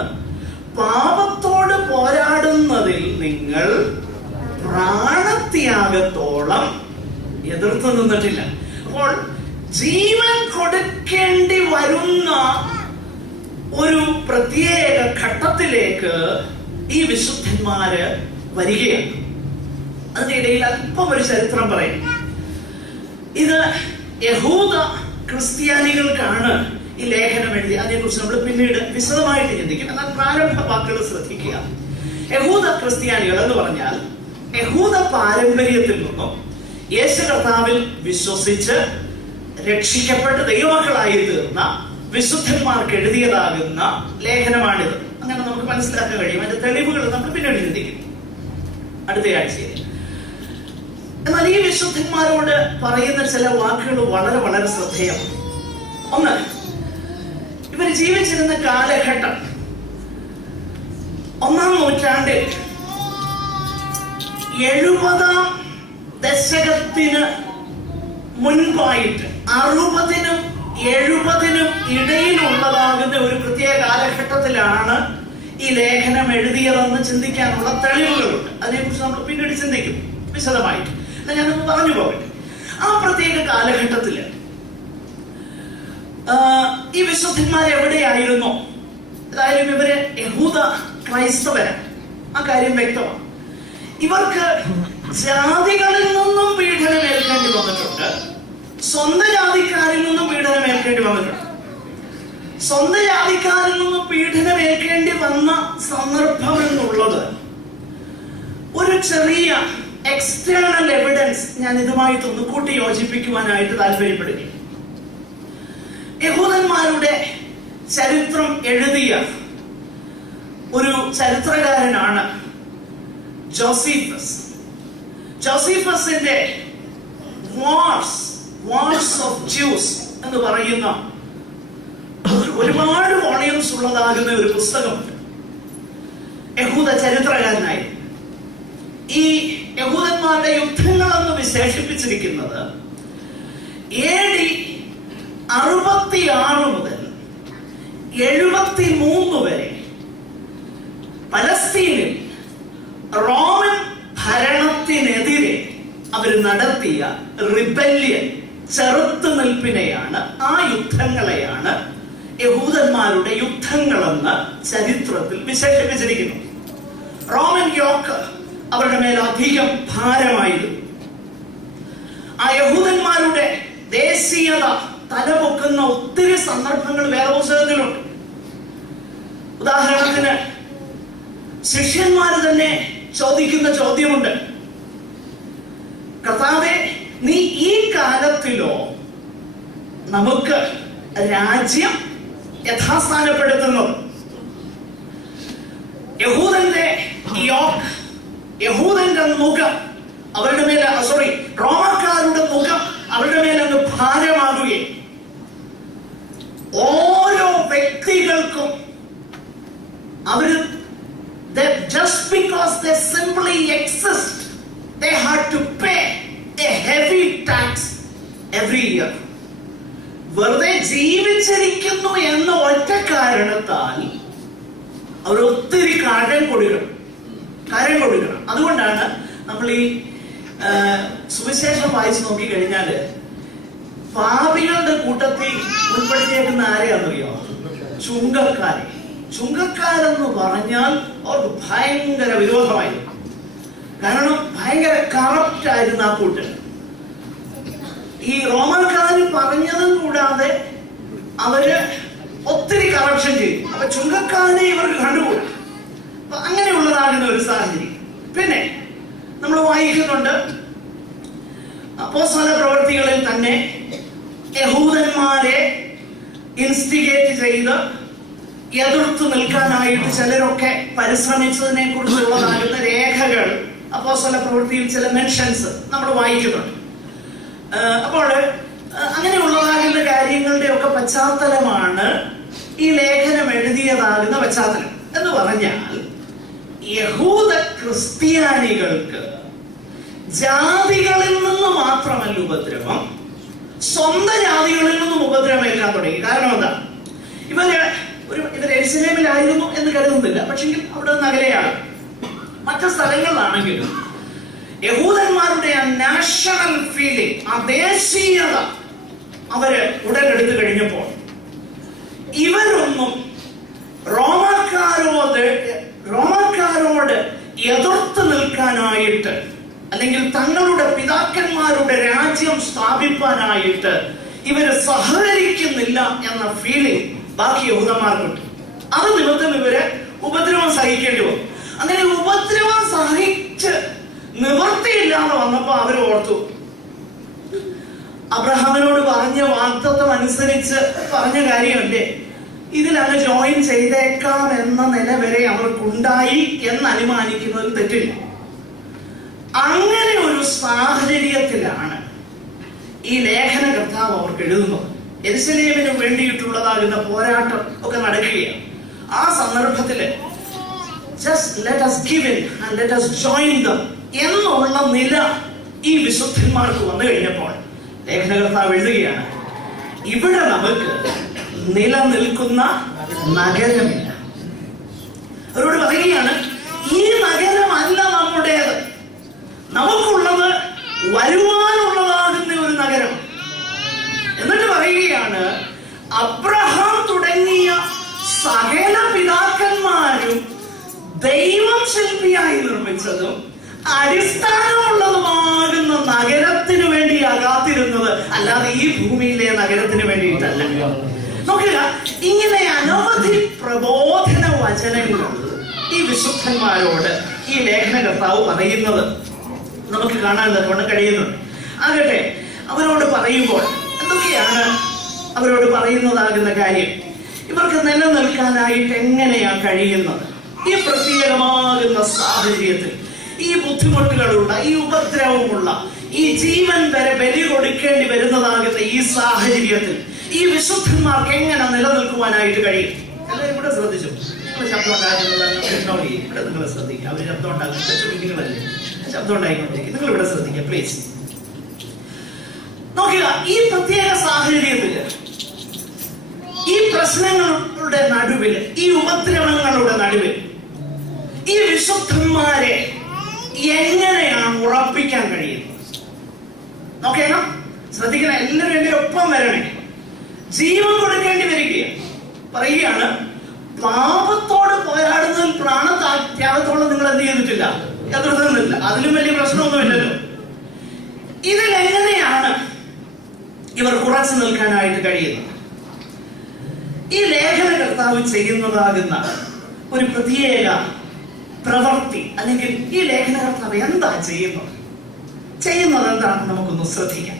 പാപത്തോട് പോരാടുന്നതിൽ നിങ്ങൾ പ്രാണത്യാഗത്തോളം എതിർത്ത് നിന്നിട്ടില്ല. അപ്പോൾ ജീവൻ കൊടുക്കേണ്ടി വരുന്ന ഒരു പ്രത്യേക ഘട്ടത്തിലേക്ക് ഈ വിശുദ്ധന്മാര് വരികയാണ്. അതിനിടയിൽ അല്പം ഒരു ചരിത്രം പറയും. ഇത് യഹൂദ ക്രിസ്ത്യാനികൾക്കാണ് ഈ ലേഖനം എഴുതി. അതിനെക്കുറിച്ച് നമ്മൾ പിന്നീട് വിശദമായിട്ട് ചിന്തിക്കും. എന്നാൽ പ്രാരംഭ വാക്കുകൾ ശ്രദ്ധിക്കുക. യഹൂദ ക്രിസ്ത്യാനികൾ എന്ന് പറഞ്ഞാൽ യഹൂദ പാരമ്പര്യത്തിൽ നിന്നും യേശു കർത്താവിൽ വിശ്വസിച്ച് രക്ഷിക്കപ്പെട്ട് ദൈവമക്കളായി തീർന്ന വിശുദ്ധന്മാർക്ക് എഴുതിയതാകുന്ന ലേഖനമാണിത്. അങ്ങനെ നമുക്ക് മനസ്സിലാക്കാൻ കഴിയും. അതിന്റെ തെളിവുകൾ നമ്മൾ പിന്നീട് ചിന്തിക്കും അടുത്ത ആഴ്ചയിൽ. എന്നാൽ ഈ വിശുദ്ധന്മാരോട് പറയുന്ന ചില വാക്കുകൾ വളരെ വളരെ ശ്രദ്ധേയമാണ്. ഒന്ന്, ഇവർ ജീവിച്ചിരുന്ന കാലഘട്ടം 1-ാം നൂറ്റാണ്ടിൽ 70-ാം ദശകത്തിന് മുൻപായിട്ട് 60-നും 70-നും ഇടയിലുള്ളതാകുന്ന ഒരു പ്രത്യേക കാലഘട്ടത്തിലാണ് ഈ ലേഖനം എഴുതിയതെന്ന് ചിന്തിക്കാനുള്ള തെളിവുകളുണ്ട്. അതിനെക്കുറിച്ച് നമ്മൾ പിന്നീട് ചിന്തിക്കും വിശദമായിട്ട്. ഞാനൊന്ന് പറഞ്ഞു പോകട്ടെ. ആ പ്രത്യേക കാലഘട്ടത്തില് ഈ വിശുദ്ധന്മാർ എവിടെയായിരുന്നു? ഏതായാലും ഇവര് യഹൂദ ക്രൈസ്തവരാണ്, ആ കാര്യം വ്യക്തമാണ്. ഇവർക്ക് ജാതികളിൽ നിന്നും പീഡനമേൽക്കേണ്ടി വന്നിട്ടുണ്ട്, സ്വന്തം ജാതിക്കാരിൽ നിന്നും പീഡനമേൽക്കേണ്ടി വന്നിട്ടുണ്ട്. സ്വന്തം ജാതിക്കാരിൽ നിന്നും പീഡനമേൽക്കേണ്ടി വന്ന സന്ദർഭം എന്നുള്ളത് ഒരു ചെറിയ എക്സ്റ്റേണൽ എവിഡൻസ് ഞാൻ ഇതുമായിട്ടൊന്ന് കൂട്ടി യോജിപ്പിക്കുവാനായിട്ട് താല്പര്യപ്പെടുകയും. യഹൂദന്മാരുടെ ചരിത്രം എഴുതിയ ഒരു ചരിത്രകാരനാണ് ജോസീഫസ്. ജോസീഫസിന്റെ വാർസ് ഓഫ് ജ്യൂസ് എന്ന് പറയുന്ന ഒരുപാട് വോളിയംസ് ഉള്ളതാകുന്ന ഒരു പുസ്തകമുണ്ട്. യഹൂദ ചരിത്രകാരനായി ഈ യഹൂദന്മാരുടെ യുദ്ധങ്ങളെന്ന് വിശേഷിപ്പിച്ചിരിക്കുന്നത് AD 66 മുതൽ 73 വരെ പലസ്തീനിൽ റോമൻ ഭരണത്തിനെതിരെ അവർ നടത്തിയ റിബല്യൻ, ചെറുത്തുനിൽപ്പിനെയാണ്, ആ യുദ്ധങ്ങളെയാണ് യഹൂദന്മാരുടെ യുദ്ധങ്ങളെന്ന് ചരിത്രത്തിൽ വിശേഷിപ്പിച്ചിരിക്കുന്നു. റോമൻ യോക്ക് അവരുടെ മേൽ അധികം ഭാരമായിരുന്നു. ആ യഹൂദന്മാരുടെ ദേശീയത തലപൊക്കുന്ന ഒത്തിരി സന്ദർഭങ്ങൾ വേറെ പുസ്തകത്തിലുണ്ട്. ഉദാഹരണത്തിന് ശിഷ്യന്മാര് തന്നെ ചോദിക്കുന്ന ചോദ്യമുണ്ട്: കർത്താവേ, നീ ഈ കാലത്തിലോ നമുക്ക് രാജ്യം യഥാസ്ഥാനപ്പെടുത്തുന്നത്? യഹൂദന്റെ യോക്ക്, യഹൂദന്റെ മുഖം അവരുടെ മേൽ, റോമാക്കാരുടെ മുഖം അവരുടെ മേൽ അങ്ങ് ഭാരമാകുകയും ഓരോ വ്യക്തികൾക്കും അവര് just because they simply exist, they had to pay a heavy tax every year. വെറുതെ ജീവിച്ചിരിക്കുന്നു എന്ന ഒറ്റ കാരണത്താൽ അവർ ഒത്തിരി കാര്യം കൊടുക്കണം. അതുകൊണ്ടാണ് നമ്മൾ ഈ സുവിശേഷം വായിച്ചു നോക്കിക്കഴിഞ്ഞാല് പാപികളുടെ കൂട്ടത്തിൽ ഉൾപ്പെടുത്തിയേക്കുന്ന ആരെയാണെന്നറിയോ? ചുങ്കക്കാരെന്ന് പറഞ്ഞാൽ അവർക്ക് ഭയങ്കര വിരോധമായിരുന്നു. കാരണം ഭയങ്കര കറപ്റ്റ് ആയിരുന്നു ആ കൂട്ടർ. ഈ റോമൻകാര് പറഞ്ഞതും കൂടാതെ അവര് ഒത്തിരി കറപ്ഷൻ ചെയ്യും. അപ്പൊ ചുങ്കക്കാരെ ഇവർക്ക് കണ്ടുകൂടാ. അപ്പൊ അങ്ങനെയുള്ളതാകുന്ന ഒരു സാഹചര്യം. പിന്നെ നമ്മൾ വായിക്കുന്നുണ്ട് അപ്പോസ്തല പ്രവൃത്തികളിൽ തന്നെ യഹൂദന്മാരെ ഇൻസ്റ്റിഗേറ്റ് ചെയ്ത് എതിർത്തു നിൽക്കാനായിട്ട് ചിലരൊക്കെ പരിശ്രമിച്ചതിനെ കുറിച്ചുള്ളതാകുന്ന രേഖകൾ അപ്പോസ്തല പ്രവൃത്തിയിൽ ചില മെൻഷൻസ് നമ്മൾ വായിക്കുന്നുണ്ട്. അപ്പോൾ അങ്ങനെയുള്ളതാകുന്ന പശ്ചാത്തലമാണ് ഈ ലേഖനം എഴുതിയതാകുന്ന പശ്ചാത്തലം. എന്ന് പറഞ്ഞാൽ യഹൂദ ക്രിസ്ത്യാനികൾക്ക് ജാതികളിൽ നിന്ന് മാത്രമല്ല ഉപദ്രവം, സ്വന്തം ജാതികളിൽ നിന്നും ഉപദ്രവമേൽക്കാൻ തുടങ്ങി. കാരണം എന്താ? ഇവർ യെരുശലേമിലായിരുന്നു എന്ന് കരുതുന്നില്ല, പക്ഷെ അവിടെ നിന്ന് അകലെയാണ്. മറ്റു സ്ഥലങ്ങളിലാണെങ്കിലും യഹൂദന്മാരുടെ ആ നാഷണൽ ഫീലിംഗ്, ആ ദേശീയത അവര് ഉടലെടുത്തു കഴിഞ്ഞപ്പോൾ ഇവരൊന്നും റോമാക്കാരോട് എതിർത്ത് നിൽക്കാനായിട്ട്, അല്ലെങ്കിൽ തങ്ങളുടെ പിതാക്കന്മാരുടെ രാജ്യം സ്ഥാപിക്കാനായിട്ട് ഇവര് സഹകരിക്കുന്നില്ല എന്ന ഫീലിംഗ് ബാക്കി യഹൂദന്മാർക്കുണ്ട്. അത് നിമിത്തം ഇവര് ഉപദ്രവം സഹിക്കേണ്ടി വന്നു. അങ്ങനെ ഉപദ്രവം സഹിച്ച് നിവൃത്തിയില്ലാതെ വന്നപ്പോ അവർ ഓർത്തു, അബ്രഹാമിനോട് പറഞ്ഞ വാഗ്ദത്തം അനുസരിച്ച് പറഞ്ഞ കാര്യമല്ലേ, ഇതിലങ്ങ് ജോയിൻ ചെയ്തേക്കാം എന്ന നില വരെ അവർക്കുണ്ടായി എന്ന് അനുമാനിക്കുന്നതിൽ തെറ്റില്ല. അങ്ങനെ ഒരു സാഹചര്യത്തിലാണ് ഈ ലേഖനകർത്താവ് അവർക്ക് എഴുതുന്നത്. യെരുശലേമിന് വേണ്ടിയിട്ടുള്ളതാകുന്ന പോരാട്ടം ഒക്കെ നടക്കുകയാണ്. ആ സന്ദർഭത്തില് just let us give in and let us join them എന്നുള്ള നില ഈ വിശുദ്ധന്മാർക്ക് വന്നു കഴിഞ്ഞപ്പോൾ ലേഖനകർത്താവ് എഴുതുകയാണ്, ഇവിടെ നമുക്ക് നിലനിൽക്കുന്ന നഗരമില്ല. അവരോട് പറയുകയാണ്, ഈ നഗരമല്ല നമ്മുടേത്, നമുക്കുള്ളത് വരുവാനുള്ളതാകുന്ന ഒരു നഗരം. എന്നിട്ട് പറയുകയാണ്, അബ്രഹാം തുടങ്ങിയ സകല പിതാക്കന്മാരും ദൈവം ശില്പിയായി നിർമ്മിച്ചതും അടിസ്ഥാനമുള്ളതുമാകുന്ന നഗരത്തിന് വേണ്ടി കാത്തിരുന്നത്, അല്ലാതെ ഈ ഭൂമിയിലെ നഗരത്തിന് വേണ്ടിയിട്ടല്ല. നോക്കുക, ഇങ്ങനെ അനവധി പ്രബോധന വചനങ്ങൾ ഈ വിശുദ്ധന്മാരോട് ഈ ലേഖനകർത്താവ് പറയുന്നത് നമുക്ക് കാണാൻ കൊണ്ട് കഴിയുന്നുണ്ട്. ആകട്ടെ, അവരോട് പറയുമ്പോൾ എന്തൊക്കെയാണ് അവരോട് പറയുന്നതാകുന്ന കാര്യം? ഇവർക്ക് നിലനിൽക്കാനായിട്ട് എങ്ങനെയാണ് കഴിയുന്നത്? ഈ പ്രത്യേകമാകുന്ന സാഹചര്യത്തിൽ, ഈ ബുദ്ധിമുട്ടുകളുള്ള, ഈ ഉപദ്രവമുള്ള, ഈ ജീവൻ വരെ ബലി കൊടുക്കേണ്ടി വരുന്നതാകുന്ന ഈ സാഹചര്യത്തിൽ ഈ വിശുദ്ധന്മാർക്ക് എങ്ങനെ നിലനിൽക്കുവാനായിട്ട് കഴിയും? എല്ലാവരും ഇവിടെ ശ്രദ്ധിച്ചു. നിങ്ങൾ ശബ്ദം ഉണ്ടാക്കുന്നത് ഇവിടെ നിങ്ങൾ ശ്രദ്ധിക്കുക. അവർ ശബ്ദം ഉണ്ടാക്കുന്നത് കുഞ്ഞുങ്ങളല്ലേ, ശബ്ദം ഉണ്ടായിക്കൊണ്ടിരിക്കും. നിങ്ങൾ ഇവിടെ ശ്രദ്ധിക്കുക പ്ലീസ്. നോക്കുക, ഈ പ്രത്യേക സാഹചര്യത്തില്, ഈ പ്രശ്നങ്ങളുടെ നടുവിൽ, ഈ ഉപദ്രവങ്ങളുടെ നടുവിൽ ഈ വിശുദ്ധന്മാരെ എങ്ങനെയാണ് ഉറപ്പിക്കാൻ കഴിയുന്നത്? നോക്കണം, ശ്രദ്ധിക്കണം, എല്ലാവരും എന്റെ ഒപ്പം വരണേ. ജീവൻ കൊടുക്കേണ്ടി വരികയാണ്. പറയുകയാണ്, പാപത്തോട് പോരാടുന്നതിൽ പ്രാണത്യാഗത്തോളം നിങ്ങൾ എന്ത് ചെയ്തിട്ടില്ല, എതിർന്നില്ല. അതിലും വലിയ പ്രശ്നമൊന്നുമില്ലല്ലോ. ഇതിലെങ്ങനെയാണ് ഇവർ ഉറച്ചു നിൽക്കാനായിട്ട് കഴിയുന്നത്? ഈ ലേഖനകർത്താവ് ചെയ്യുന്നതാകുന്ന ഒരു പ്രത്യേക പ്രവൃത്തി, അല്ലെങ്കിൽ ഈ ലേഖനകർത്താവ് എന്താ ചെയ്യുന്നത് എന്താണെന്ന് നമുക്കൊന്ന് ശ്രദ്ധിക്കാം.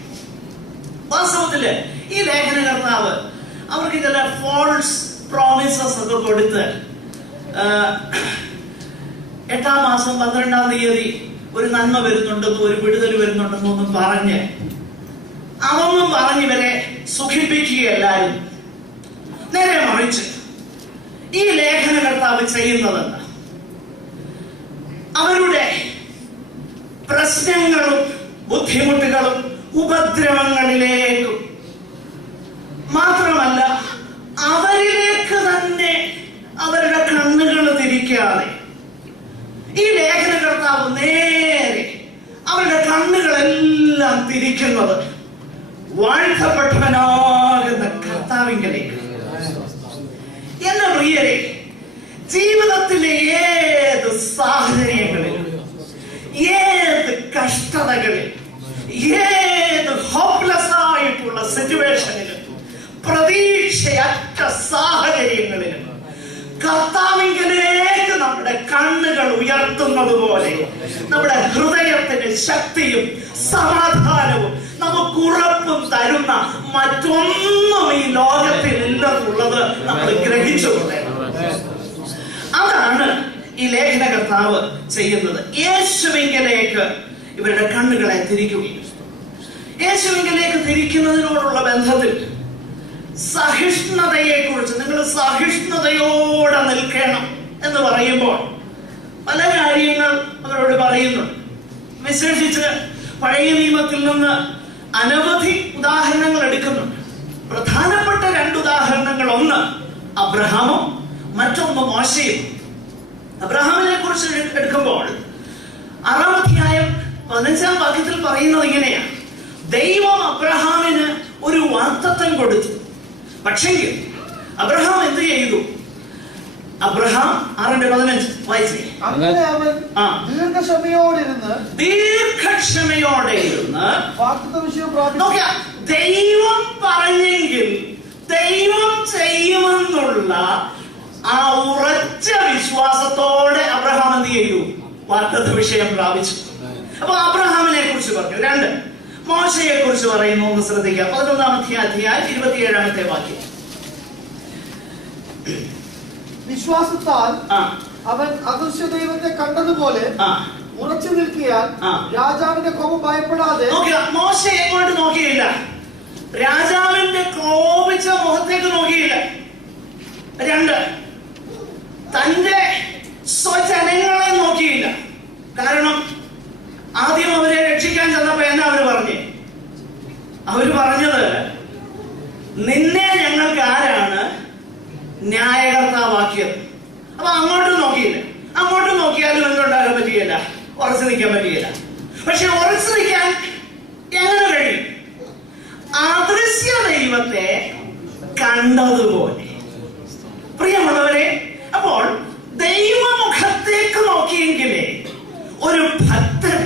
വാസ്തവത്തില് ഈ ലേഖനകർത്താവ് അവർക്ക് ചില ഫോൾസ് പ്രോമിസസ് ഒക്കെ കൊടുത്ത് 8-ാം മാസം 12-ാം തീയതി ഒരു നന്മ വരുന്നുണ്ടെന്നും ഒരു വിടുതൽ വരുന്നുണ്ടെന്നും ഒന്നും പറഞ്ഞ് അതൊന്നും പറഞ്ഞിവരെ സുഖിപ്പിക്കുകയല്ലായിരുന്നു. നേരെ മറിച്ച് ഈ ലേഖനകർത്താവ് ചെയ്യുന്നതെന്താ? അവരുടെ പ്രശ്നങ്ങളും ബുദ്ധിമുട്ടുകളും ഉപദ്രവങ്ങളിലേക്കും മാത്രമല്ല, അവരിലേക്ക് തന്നെ അവരുടെ കണ്ണുകൾ തിരിക്കാതെ ഈ ലേഖനകർത്താവ് നേരെ അവരുടെ കണ്ണുകളെല്ലാം തിരിക്കുന്നത് വാഴ്ത്തപ്പെട്ടവനാകുന്ന കർത്താവിങ്കലേക്ക്. എന്ന പ്രിയരെ, ജീവിതത്തിലെ ഏത് സാഹചര്യങ്ങളിൽ, ഏത് കഷ്ടതകളിൽ, ഏത് ഹോപ്പ്ലെസ് ആയിട്ടുള്ള സിറ്റുവേഷനിലും, പ്രതീക്ഷയറ്റ സാഹചര്യങ്ങളിലും കർത്താവിങ്കലേക്ക് നമ്മുടെ കണ്ണുകൾ ഉയർത്തുന്നത് പോലെ നമ്മുടെ ഹൃദയത്തിന് ശക്തിയും സമാധാനവും നമുക്ക് ഉറപ്പും തരുന്ന മറ്റൊന്നും ഈ ലോകത്തിൽ ഇല്ലെന്നുള്ളത് നമ്മൾ ഗ്രഹിച്ചുകൊണ്ടേ. അതാണ് ഈ ലേഖനകർത്താവ് ചെയ്യുന്നത്. യേശുവിങ്കലേക്ക് ഇവരുടെ കണ്ണുകളെ തിരിക്കുകയും, യേശുവിങ്കലേക്ക് തിരിക്കുന്നതിനോടുള്ള ബന്ധത്തിൽ സഹിഷ്ണുതയെ കുറിച്ച് നിങ്ങൾ സഹിഷ്ണുതയോടെ നിൽക്കണം എന്ന് പറയുമ്പോൾ പല കാര്യങ്ങൾ അവരോട് പറയുന്നുണ്ട്. വിശേഷിച്ച് പഴയ നിയമത്തിൽ നിന്ന് അനവധി ഉദാഹരണങ്ങൾ എടുക്കുന്നുണ്ട്. പ്രധാനപ്പെട്ട 2 ഉദാഹരണങ്ങൾ, ഒന്ന് അബ്രഹാമും മറ്റൊന്ന് മോശയും. അബ്രഹാമിനെ കുറിച്ച് എടുക്കുമ്പോൾ 6-ാം അധ്യായം 15-ാം വാക്യത്തിൽ പറയുന്നത് ഇങ്ങനെയാണ്: ദൈവം അബ്രഹാമിന് ഒരു വാഗ്ദത്തം കൊടുത്തു. പക്ഷെങ്കിൽ അബ്രഹാം എന്ത് ചെയ്തു? അബ്രഹാം 6:15 വായിച്ചേ. അങ്ങനെ അവൻ ദീർഘക്ഷമയോടെ ഇരുന്ന് വാഗ്ദത്ത വിഷയം പ്രാപിച്ചു. ദൈവം പറഞ്ഞെങ്കിൽ ദൈവം ചെയ്യുമെന്നുള്ള ആ ഉറച്ച വിശ്വാസത്തോടെ അബ്രഹാം എന്ത് ചെയ്തു? വാഗ്ദത്ത വിഷയം പ്രാപിച്ചു. അപ്പൊ അബ്രഹാമിനെ കുറിച്ച് പറഞ്ഞു. 2 മോശയെ കുറിച്ച് പറയുന്നു. ഒന്ന് ശ്രദ്ധിക്കാം. 11-ാം അധ്യായം 27-ാമത്തെ വാക്യം. വിശ്വാസത്താൽ അവൻ അദൃശ്യ ദൈവത്തെ കണ്ടതുപോലെ ഉറച്ചു നിൽക്കിയാൽ രാജാവിന്റെ കോപം ഭയപ്പെടാതെ. മോശ എങ്ങോട്ട് നോക്കിയില്ല? രാജാവിന്റെ കോപിച്ച മുഖത്തേക്ക് നോക്കിയില്ല. 2 തന്റെ സ്വജനങ്ങളെ നോക്കിയില്ല. കാരണം ആദ്യം അവരെ രക്ഷിക്കാൻ ചെന്നപ്പോ എന്നാ അവര് പറഞ്ഞത് നിന്നെ ഞങ്ങൾക്ക് ആരാണ് ന്യായകർത്താവാക്കിയത്? അപ്പൊ അങ്ങോട്ട് നോക്കിയില്ല. അങ്ങോട്ട് നോക്കിയാലും എന്തുണ്ടാകാൻ പറ്റുകയില്ല, ഉറച്ചു നിൽക്കാൻ പറ്റുകയില്ല. പക്ഷെ ഉറച്ചു നിൽക്കാൻ എങ്ങനെ കഴിയും? അദൃശ്യ ദൈവത്തെ കണ്ടതുപോലെ. പ്രിയമുള്ളവരെ, അപ്പോൾ ദൈവമുഖത്തേക്ക് നോക്കിയെങ്കിലേ ഒരു ഭക്തൻ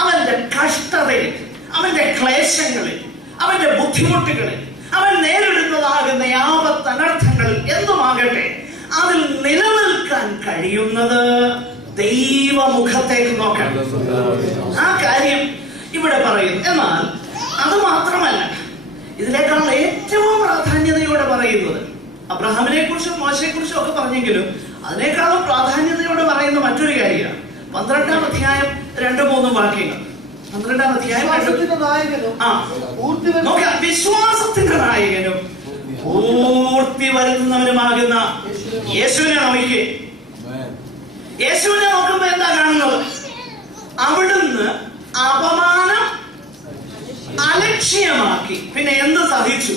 അവന്റെ കഷ്ടതയിൽ, അവന്റെ ക്ലേശങ്ങളിൽ, അവന്റെ ബുദ്ധിമുട്ടുകളിൽ, അവൻ നേരിടുന്നതാകുന്ന ആപത്ത് അനർത്ഥങ്ങളിൽ എന്തുമാകട്ടെ അതിൽ നിലനിൽക്കാൻ കഴിയുന്നത് ദൈവമുഖത്തേക്ക് നോക്കാൻ. ആ കാര്യം ഇവിടെ പറയുന്നു. എന്നാൽ അത് മാത്രമല്ല, ഇതിനേക്കാൾ ഏറ്റവും പ്രാധാന്യതയോടെ പറയുന്നത്, അബ്രഹാമിനെ കുറിച്ചും മോശയെ കുറിച്ചും ഒക്കെ പറഞ്ഞെങ്കിലും അതിനേക്കാളും പ്രാധാന്യതയോടെ പറയുന്ന മറ്റൊരു കാര്യമാണ് 12-ാം അധ്യായം 2-3 വാക്യങ്ങൾ. 12-ാം അധ്യായം വിശ്വാസത്തിന്റെ നായകനും പൂർത്തി വരുത്തുന്നവനുമാകുന്ന യേശുവിനെ നോക്കിക്കേ. യേശുവിനെ നോക്കുമ്പോ എന്താ കാണുന്നത്? അവിടുന്ന് അപമാനം അലക്ഷ്യമാക്കി പിന്നെ എന്ത് സഹിച്ചു?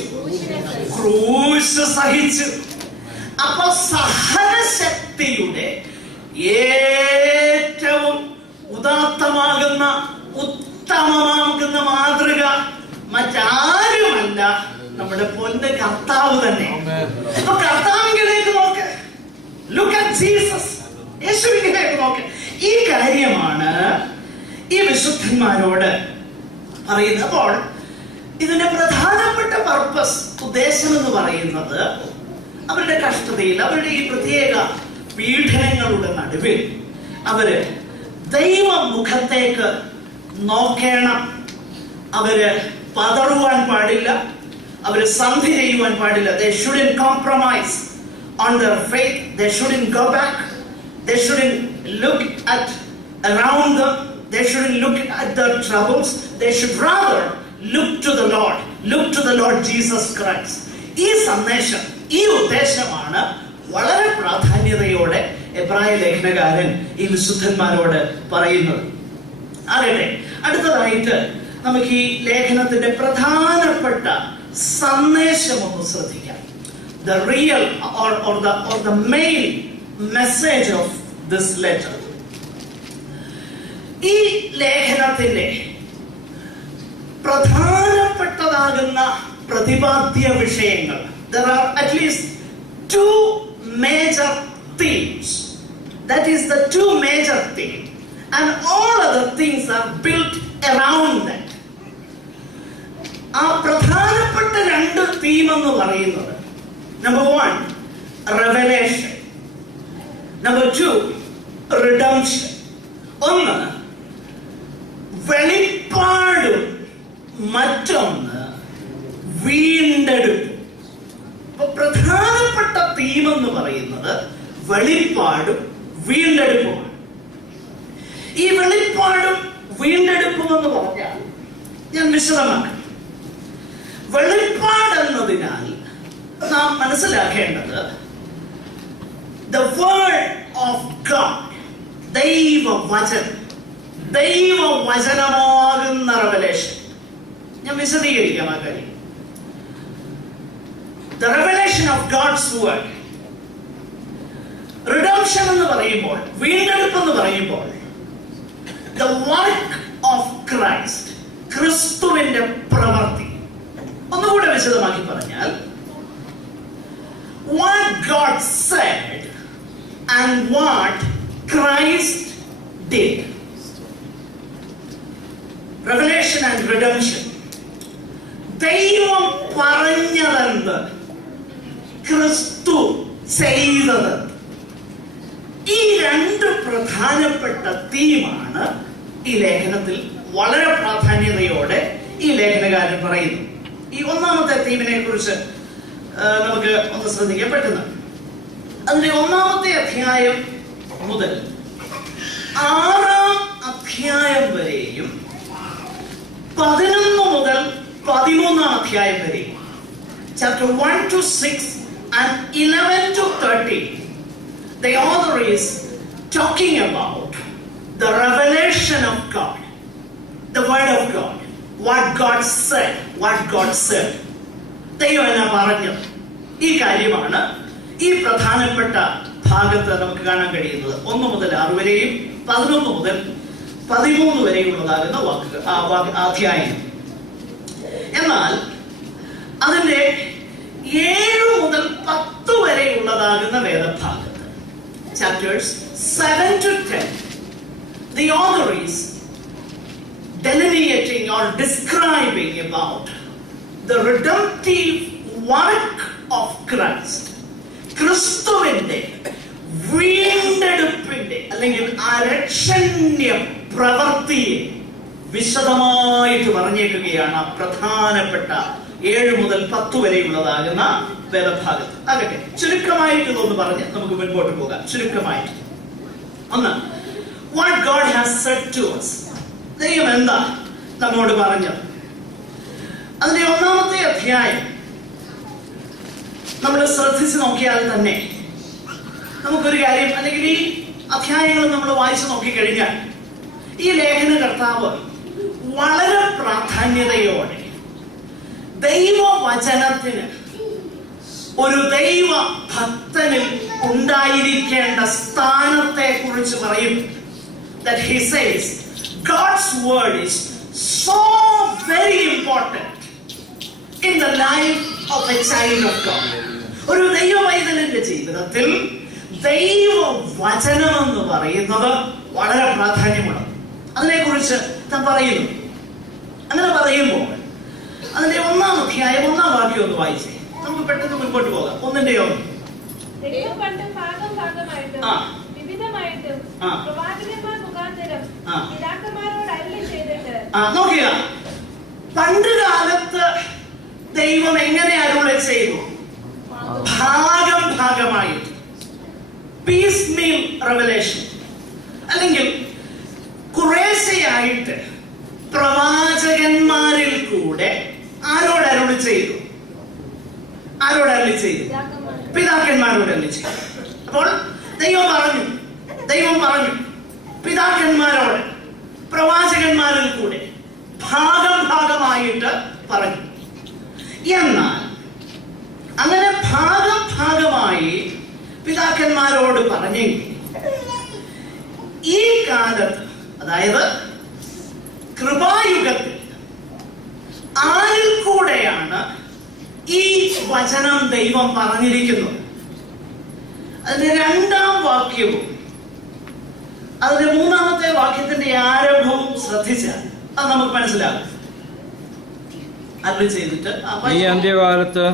ക്രൂശ് സഹിച്ചു. അപ്പൊ സഹനശക്തിയുടെ ഏറ്റവും ഉദാത്തമാകുന്ന ഉത്തമമാകുന്ന മാതൃക മറ്റാരുമല്ല, നമ്മുടെ പൊന്ന് കർത്താവ് തന്നെ. അപ്പൊ കർത്താവിലേക്ക് നോക്ക്. Look at Jesus. യേശുവിലേക്ക് നോക്ക്. ഈ കാര്യമാണ് ഈ വിശുദ്ധന്മാരോട് പറയുന്നത്. അപ്പോൾ ഇതിന്റെ പ്രധാനപ്പെട്ട പർപ്പസ്, ഉദ്ദേശം എന്ന് പറയുന്നത് അവരുടെ കഷ്ടതയിൽ, അവരുടെ ഈ പ്രത്യേക പീഡനങ്ങളുടെ നടുവിൽ അവര് ദൈവമുഖത്തേക്ക് നോക്കണം. അവര് പതറുവാൻ പാടില്ല, അവര് സന്ധി ചെയ്യുവാൻ പാടില്ല. They shouldn't compromise on their faith. They shouldn't go back. They shouldn't look at around them. They shouldn't look at their troubles. They should rather look to the Lord. Look to the Lord Jesus Christ. ഈ സന്ദേശം, ഈ ഉദ്ദേശമാണ് വളരെ പ്രാധാന്യതയോടെ എബ്രായ ലേഖനകാരൻ ഈ വിശുദ്ധന്മാരോട് പറയുന്നത്. ആകട്ടെ, അടുത്തതായിട്ട് നമുക്ക് ഈ ലേഖനത്തിന്റെ പ്രധാനപ്പെട്ട സന്ദേശം ഒന്ന് ശ്രദ്ധിക്കാം. The real or the main message of this letter. ഈ ലേഖനത്തിന്റെ പ്രധാനപ്പെട്ടതാകുന്ന പ്രതിപാദ്യ വിഷയങ്ങൾ, there are at least 2 major themes. That is the 2 major themes, and all other things are built around that. ആ പ്രധാനപ്പെട്ട 2 തീം എന്ന് പറയുന്നത്, നമ്പർ 1 റെവലേഷൻ, നമ്പർ 2 റിഡംഷൻ. ഒന്ന് വെളിപ്പാടും മറ്റൊന്ന് വീണ്ടെടുപ്പ്. അപ്പൊ പ്രധാനപ്പെട്ട തീം എന്ന് പറയുന്നത് വെളിപ്പാടും വീണ്ടെടുപ്പുമാണ്. ഈ വെളിപ്പാടും വീണ്ടെടുപ്പും എന്ന് പറഞ്ഞാൽ ഞാൻ വിശദമാക്കാം. വെളിപ്പാട് എന്നതിനാൽ നാം മനസ്സിലാക്കേണ്ടത് the word of God, ദൈവവചനമാകുന്ന റെവലേഷൻ. ഞാൻ വിശദീകരിക്കാം ആ കാര്യം. The revelation of God's word. Redemption എന്ന് പറയുമ്പോൾ, വീണ്ടെടുപ്പ് എന്ന് പറയുമ്പോൾ, the work of Christ, ക്രിസ്തുവിന്റെ പ്രവൃത്തി. ഒന്നുകൂടെ വിശദമാക്കി പറഞ്ഞാൽ, what God said and what Christ did. Revelation and redemption. ദൈവം പറഞ്ഞതെന്ത്, ക്രിസ്തു ചെയ്തത്. ഈ രണ്ട് പ്രധാനപ്പെട്ട തീമാണ് ഈ ലേഖനത്തിൽ വളരെ പ്രാധാന്യതയോടെ ഈ ലേഖനകാരൻ പറയുന്നു. ഈ ഒന്നാമത്തെ തീമിനെ കുറിച്ച് നമുക്ക് ഒന്ന് ശ്രദ്ധിക്കാൻ പറ്റുന്നു. അതിന്റെ 1-ാമത്തെ അധ്യായം മുതൽ 6-ാം അധ്യായം വരെയും 11 മുതൽ 13-ാം അധ്യായം വരെയും, chapter 1 to 6 and 11 to 13, the author is talking about the revelation of God, the word of God, what God said, ദൈവം എന്നാ പറഞ്ഞത്. ഈ കാര്യമാണ് ഈ പ്രധാനപ്പെട്ട ഭാഗത്ത് നമുക്ക് കാണാൻ കഴിയുന്നത്. 1 മുതൽ 6 വരെയും 11 മുതൽ 13 വരെയുള്ളതാകുന്ന അധ്യായം. എന്നാൽ അതിന്റെ 7 മുതൽ 10 വരെയുള്ളതാകുന്ന വേദഭാഗത്ത്, chapters 7 to 10, the author is delineating or describing about the redemptive work of Christ. ക്രിസ്തുവിന്റെ വീണ്ടെടുപ്പിന്റെ അല്ലെങ്കിൽ അരക്ഷണ്യ പ്രവൃത്തിയെ വിശദമായിട്ട് പറഞ്ഞേക്കുകയാണ് പ്രധാനപ്പെട്ട 7 മുതൽ 10 വരെയുള്ളതാകുന്ന വേദഭാഗത്ത്. ആകട്ടെ, ചുരുക്കമായിട്ട് ഇതൊന്ന് പറഞ്ഞ് നമുക്ക് മുൻപോട്ട് പോകാം. ചുരുക്കമായിട്ട് ഒന്ന്, what God has said to us, ദൈവം എന്താ നമ്മോട് പറഞ്ഞത്. അതിന്റെ 1-ാമത്തെ അധ്യായം നമ്മൾ ശ്രദ്ധിച്ച് നോക്കിയാൽ തന്നെ നമുക്കൊരു കാര്യം, അല്ലെങ്കിൽ ഈ അധ്യായങ്ങൾ നമ്മൾ വായിച്ചു നോക്കിക്കഴിഞ്ഞാൽ ഈ ലേഖനകർത്താവ് വളരെ പ്രാധാന്യതയോടെ ദൈവവചനത്തിന് ഒരു ദൈവ ഭക്തനിൽ ഉണ്ടായിരിക്കേണ്ട സ്ഥാനത്തെ കുറിച്ച് പറയും. That he says God's word is so very important in the life of a child of God. ഒരു ദൈവവൈതലിന്റെ ജീവിതത്തിൽ ദൈവവചനം എന്ന് പറയുന്നത് വളരെ പ്രാധാന്യമാണ്. അതിനെക്കുറിച്ച് താൻ പറയുന്നു. അങ്ങനെ പറയുമ്പോൾ അതിന്റെ 1-ാം അധ്യായം 1-ാം വാക്യം ഒന്ന് വായിച്ചേ, നമുക്ക് പെട്ടെന്ന് മുൻപോട്ട് പോകാം. 1-ന്റെ 1. നോക്കുക, പണ്ട് കാലത്ത് ദൈവം എങ്ങനെ അരുളി ചെയ്തു? ഭാഗമായിട്ട്, പീസ് മീൽ റെവലേഷൻ, അല്ലെങ്കിൽ കുറേശ്ശെയായിട്ട് പ്രവാചകന്മാരിൽ കൂടെ ആരോട് അരുളി ചെയ്തു? പിതാക്കന്മാരോട് അരുളി ചെയ്തു. അപ്പോൾ ദൈവം പറഞ്ഞു പിതാക്കന്മാരോട് പ്രവാചകന്മാരിൽ കൂടെ ഭാഗമായിട്ട് പറഞ്ഞു. എന്നാൽ അങ്ങനെ ഭാഗമായി പിതാക്കന്മാരോട് പറഞ്ഞെങ്കിൽ ഈ കാലത്ത്, അതായത് കൃപായുഗത്തിൽ, ആരിൽ കൂടെയാണ് ഈ വചനം ദൈവം പറഞ്ഞിരിക്കുന്നത്? അതിന്റെ 2-ാം വാക്യവും അതിന്റെ 3-ാമത്തെ വാക്യത്തിന്റെ ആരംഭവും ശ്രദ്ധിച്ചാൽ അത് നമുക്ക് മനസ്സിലാകും. അരുളി ചെയ്തിട്ട് ഈ അന്ത്യകാലത്ത്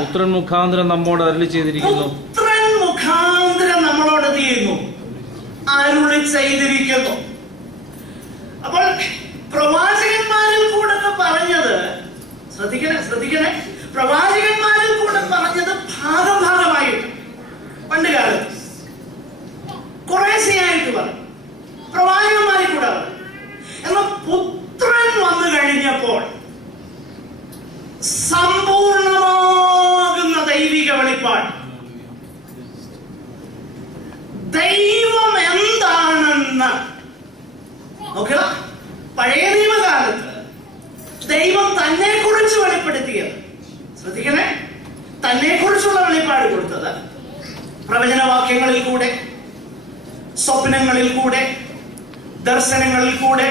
പുത്രൻ മുഖാന്തരം നമ്മോട് അരുളി ചെയ്തിരിക്കുന്നു. പുത്രൻ മുഖാന്തരം നമ്മളോട് ചെയ്യുന്നു, അരുളി ചെയ്തിരിക്കുന്നു. അപ്പോൾ പ്രവാചകന്മാരിൽ കൂടെ പറഞ്ഞത്, ശ്രദ്ധിക്കണേ, പ്രവാചകന്മാരിൽ കൂടെ പറഞ്ഞത് ഭാഗമായിട്ട് പണ്ട് കാലത്ത് കുറേശ്ശെയായിട്ട് പറഞ്ഞു, പ്രവാചകന്മാരിൽ കൂടെ പറഞ്ഞു. എന്നാൽ പുത്രൻ വന്നു കഴിഞ്ഞപ്പോൾ സമ്പൂർണമായ വെളിപ്പാട്. ദൈവം എന്താണെന്ന് നോക്കുക. പഴയ നിയമകാലത്ത് ദൈവം തന്നെ കുറിച്ച് വെളിപ്പെടുത്തിയത്, ശ്രദ്ധിക്കണേ, തന്നെ കുറിച്ചുള്ള വെളിപ്പാട് കൊടുത്തത് പ്രവചനവാക്യങ്ങളിൽ കൂടെ, സ്വപ്നങ്ങളിൽ കൂടെ, ദർശനങ്ങളിൽ കൂടെ,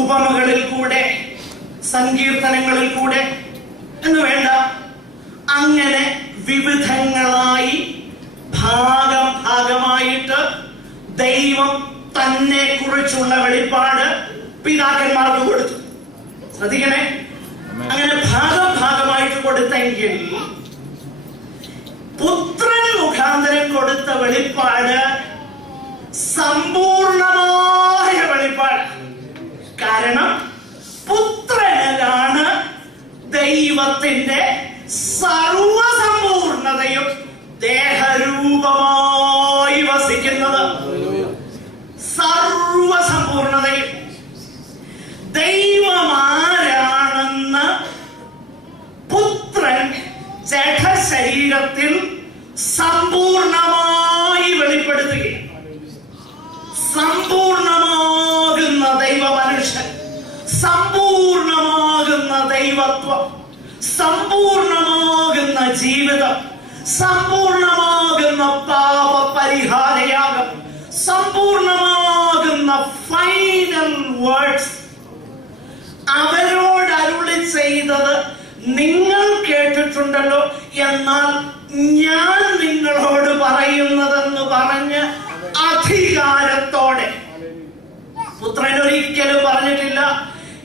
ഉപമകളിൽ കൂടെ, സങ്കീർത്തനങ്ങളിൽ കൂടെ എന്ന് വേണ്ട, അങ്ങനെ വിവിധങ്ങളായി ഭാഗമായിട്ട് ദൈവം തന്നെ കുറിച്ചുള്ള വെളിപ്പാട് പിതാക്കന്മാർക്ക് കൊടുത്തു. ശ്രദ്ധിക്കണേ, അങ്ങനെ ഭാഗമായിട്ട് കൊടുത്തെങ്കിൽ പുത്രൻ മുഖാന്തരം കൊടുത്ത വെളിപ്പാട് സമ്പൂർണമായ വെളിപ്പാട്. കാരണം പുത്രനിലാണ് ദൈവത്തിന്റെ സർവസമ്പൂർണതയും ദേഹരൂപമായി വസിക്കുന്നത്. സർവസമ്പൂർണതയും ദൈവമാരാണെന്ന് പുത്രൻ ജഡശരീരത്തിൽ സമ്പൂർണമായി വെളിപ്പെടുത്തുകയാണ്. സമ്പൂർണമാകുന്ന ദൈവ മനുഷ്യൻ, സമ്പൂർണമാകുന്ന ദൈവത്വം, സമ്പൂർണമാകുന്ന ജീവിതം, സമ്പൂർണമാകുന്ന പാപ പരിഹാരയാഗം, സമ്പൂർണമാകുന്ന ഫൈനൽ വേർഡ്സ് അവരോട് അരുളി ചെയ്തത് നിങ്ങൾ കേട്ടിട്ടുണ്ടല്ലോ, എന്നാൽ ഞാൻ നിങ്ങളോട് പറയുന്നതെന്ന് പറഞ്ഞ് അധികാരത്തോടെ. പുത്രൻ ഒരിക്കലും പറഞ്ഞിട്ടില്ല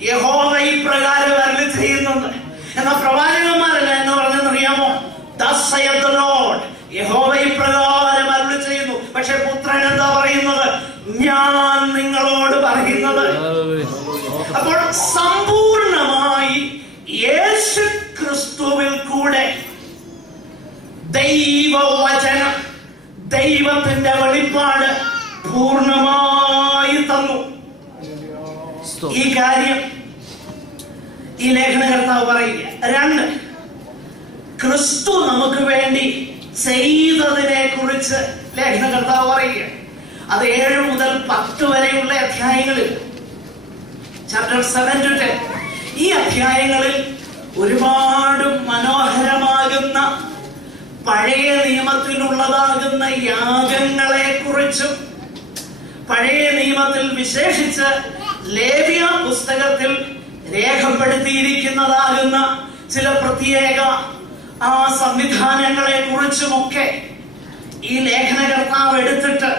യഹോവ ഇപ്രകാരം അരുളി ചെയ്യുന്നുണ്ട്. എന്നാൽ പ്രവാചകന്മാരല്ല എന്ന് പറഞ്ഞെന്നറിയാമോ? Thus saith the Lord, യഹോവ ഇപ്രകാരം അരുളി ചെയ്യുന്നു. പക്ഷെ പുത്രൻ എന്താ പറയുന്നത്? ഞാൻ നിങ്ങളോട് പറയുന്നത്. അപ്പോൾ സമ്പൂർണമായി യേശു ക്രിസ്തുവിൽ കൂടെ ദൈവവചനം, ദൈവത്തിന്റെ വെളിപ്പാട് പൂർണ്ണമായി തന്നു. ഈ കാര്യം ഈ ലേഖനകർത്താവ് പറയുക. 2, ക്രിസ്തു നമുക്ക് വേണ്ടി ചെയ്തതിനെ കുറിച്ച് ലേഖനകർത്താവ് പറയുക. അത് 7 മുതൽ 10 വരെയുള്ള അധ്യായങ്ങളിൽ, ചാപ്റ്റർ 7 to 10, ഈ അധ്യായങ്ങളിൽ ഒരുപാട് മനോഹരമാകുന്ന പഴയ നിയമത്തിലുള്ളതാകുന്ന യാഗങ്ങളെ കുറിച്ചും, പഴയ നിയമത്തിൽ വിശേഷിച്ച് ലേവ്യ പുസ്തകത്തിൽ രേഖപ്പെടുത്തിയിരിക്കുന്നതാകുന്ന ചില പ്രത്യേക ആ സംവിധാനങ്ങളെ കുറിച്ചുമൊക്കെ ഈ ലേഖനകർത്താവ് എടുത്തിട്ട്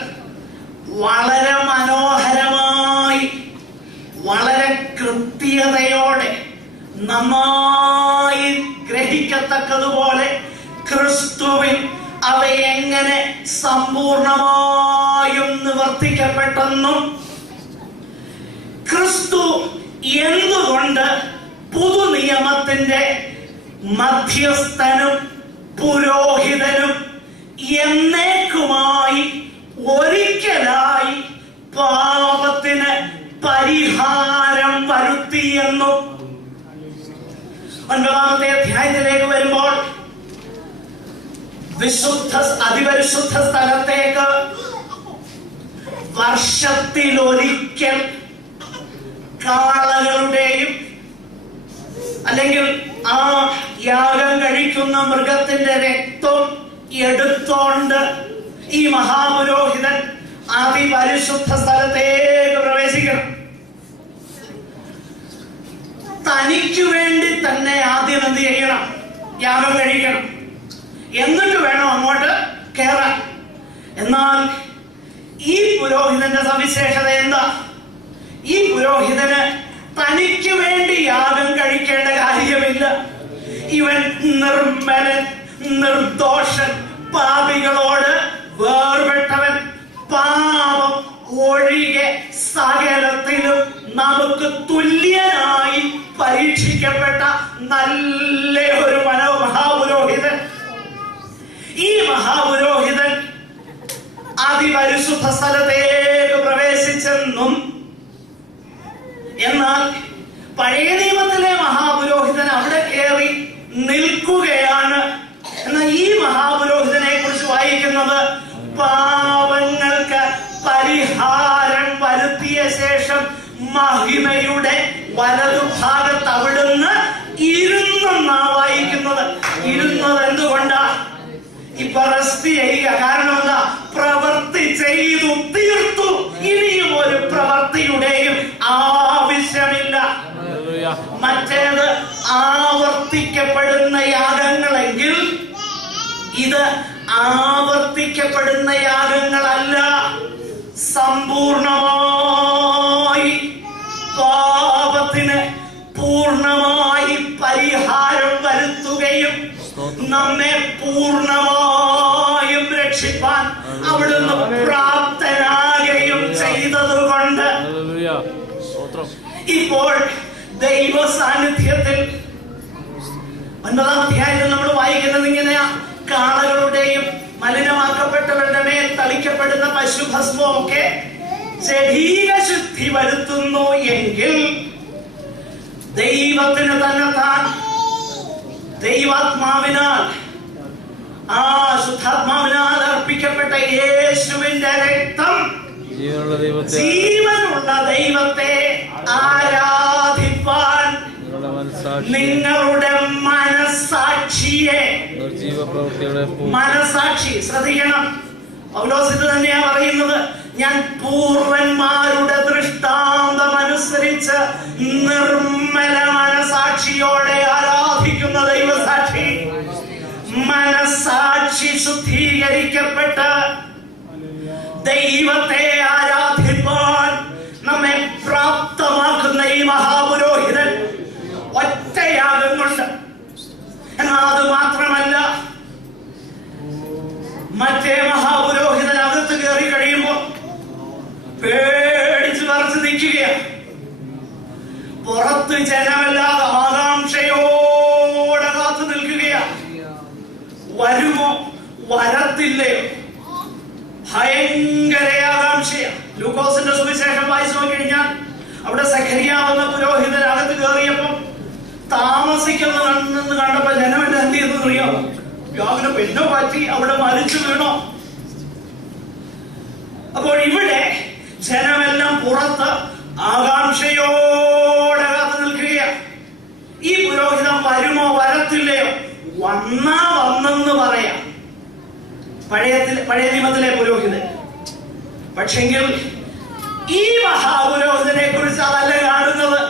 വളരെ മനോഹരമായി, വളരെ കൃത്യതയോടെ, നന്നായി ഗ്രഹിക്കത്തക്കതുപോലെ ക്രിസ്തുവിൽ അവയെങ്ങനെ സമ്പൂർണമായും നിവർത്തിക്കപ്പെട്ടെന്നും ക്രിസ്തു എന്തുകൊണ്ട് പുതുനിയമത്തിന്റെ മധ്യസ്ഥനും പുരോഹിതനും എന്നേക്കുമായി ഒരിക്കലായി പാപത്തിന് പരിഹാരം വരുത്തിയെന്നും 9-ാമത്തെ അധ്യായത്തിലേക്ക് വരുമ്പോൾ അതിപരിശുദ്ധ സ്ഥലത്തേക്ക് വർഷത്തിലൊരിക്കൽ കാളകളുടെയും അല്ലെങ്കിൽ ആ യാഗം കഴിക്കുന്ന മൃഗത്തിന്റെ രക്തം എടുത്തോണ്ട് ഈ മഹാപുരോഹിതൻ അതിപരിശുദ്ധ സ്ഥലത്തേക്ക് പ്രവേശിക്കണം. തനിക്ക് വേണ്ടി തന്നെ ആദ്യം എന്ത് ചെയ്യണം? യാഗം കഴിക്കണം. എന്നിട്ട് വേണം അങ്ങോട്ട് കയറാൻ. എന്നാൽ ഈ പുരോഹിതന്റെ സവിശേഷത എന്താ? ഈ പുരോഹിതന് തനിക്ക് വേണ്ടി യാഗം കഴിക്കേണ്ട കാര്യമില്ല. ഇവൻ നിർമ്മലൻ, നിർദോഷൻ, പാപികളോട് വേർപെട്ടവൻ, പാപം ഒഴികെ സകലത്തിലും നമുക്ക് തുല്യനായി പരീക്ഷിക്കപ്പെട്ട നല്ല ഒരു മഹാപുരോഹിതൻ. ഈ മഹാപുരോഹിതൻ അതിപരിശുദ്ധ സ്ഥലത്തേക്ക് പ്രവേശിച്ചെന്നും, എന്നാൽ പഴയ നിയമത്തിലെ മഹാപുരോഹിതൻ അവിടെ കയറി നിൽക്കുകയാണ് എന്ന് വായിക്കുന്നത്, പാപങ്ങൾക്ക് പരിഹാരം വരുത്തിയ ശേഷം മഹിമയുടെ വലതുഭാഗത്ത് അവിടുന്ന് ഇരുന്നെന്നാ വായിക്കുന്നത്. ഇരുന്നത് എന്തുകൊണ്ടാ? ഇപ്പൊ റെസ്റ്റ് ചെയ്യുക. കാരണം എന്താ? പ്രവൃത്തി ചെയ്തു തീർത്തു. ഇനിയും ഒരു പ്രവൃത്തിയുടെയും ആവശ്യമില്ല. മറ്റേത് ആവർത്തിക്കപ്പെടുന്ന യാഗങ്ങളെങ്കിൽ ഇത് ആവർത്തിക്കപ്പെടുന്ന യാഗങ്ങളല്ല. സമ്പൂർണമായി പാപത്തിന് പൂർണ്ണമായി പരിഹാരം വരുത്തുകയും നമ്മെ പൂർണ്ണമായും രക്ഷിപ്പാൻ അവിടുന്ന് പ്രാപ്തനാകുകയും ചെയ്തതുകൊണ്ട് ഇപ്പോൾ ദൈവ സാന്നിധ്യത്തിൽ 9-ാം അധ്യായത്തിൽ നമ്മൾ വായിക്കുന്നത് ഇങ്ങനെയാ: കാളകളുടെയും മലിനമാക്കപ്പെട്ടവരുടെ മേൽ തളിക്കപ്പെടുന്ന പശുഭസ്മവും ഒക്കെ ശരീര ശുദ്ധി വരുത്തുന്നു എങ്കിൽ ദൈവത്തിന് തന്നെ താൻ ദൈവാത്മാവിനാൽ, ആ ശുദ്ധാത്മാവിനാൽ അർപ്പിക്കപ്പെട്ട യേശുവിന്റെ രക്തം ജീവനുള്ള ദൈവത്തെ ആരാധിപ്പാൻ നിങ്ങളുടെ മനസാക്ഷിയെ, മനസാക്ഷി ശ്രദ്ധിക്കണം. പൗലോസ് ഇത് തന്നെയാ പറയുന്നത്: ഞാൻ പൂർവന്മാരുടെ ദൃഷ്ടാന്തം അനുസരിച്ച് നിർമ്മല മനസാക്ഷിയോടെ ആരാധിക്കുന്ന ദൈവസാക്ഷി. മനസാക്ഷി ശുദ്ധീകരിക്കപ്പെട്ട് ദൈവത്തെ ആരാധിപ്പാൻ നമ്മെ പ്രാപ്തമാക്കുന്ന ഈ മഹാപുരോഹിതൻ ഒറ്റയാഗം കൊണ്ട്. എന്നാൽ അത് മാത്രമല്ല, മറ്റേ മഹാപുരോഹിതൻ അകത്ത് കയറി കഴിയുമ്പോൾ പേടിച്ച് പറിച്ച് നിൽക്കുകയാണ്. പുറത്ത് ജനമല്ലാതെ ആകാംക്ഷയോടെ കാത്തു നിൽക്കുകയാണ്. വരുമോ വരത്തില്ലയോ? ഭയങ്കര ആകാംക്ഷയാണ്. ലൂക്കോസിന്റെ സുവിശേഷം വായിച്ചു നോക്കിക്കഴിഞ്ഞാൽ അവിടെ സഖരിയാവ് എന്ന പുരോഹിതൻ അകത്ത് കയറിയപ്പോൾ താമസിക്കുന്നെന്ന് കണ്ടപ്പോ ജനമെല്ലാം എന്ത് ചെയ്തെന്ന് അറിയാമോ? രാവിലെ പെണ്ണോ പറ്റി അവിടെ മരിച്ചു വീണോ? അപ്പോൾ ഇവിടെ ജനമെല്ലാം പുറത്ത് ആകാംക്ഷയോടെ കാത്തു നിൽക്കുകയാണ്. ഈ പുരോഹിതൻ വരുമോ വരത്തില്ലയോ? വന്നെന്ന് പറയാം, പഴയ നിയമത്തിലെ പുരോഹിതൻ. പക്ഷെങ്കിൽ ഈ മഹാപുരോഹിതനെ കുറിച്ച് അതല്ല കാണുന്നത്.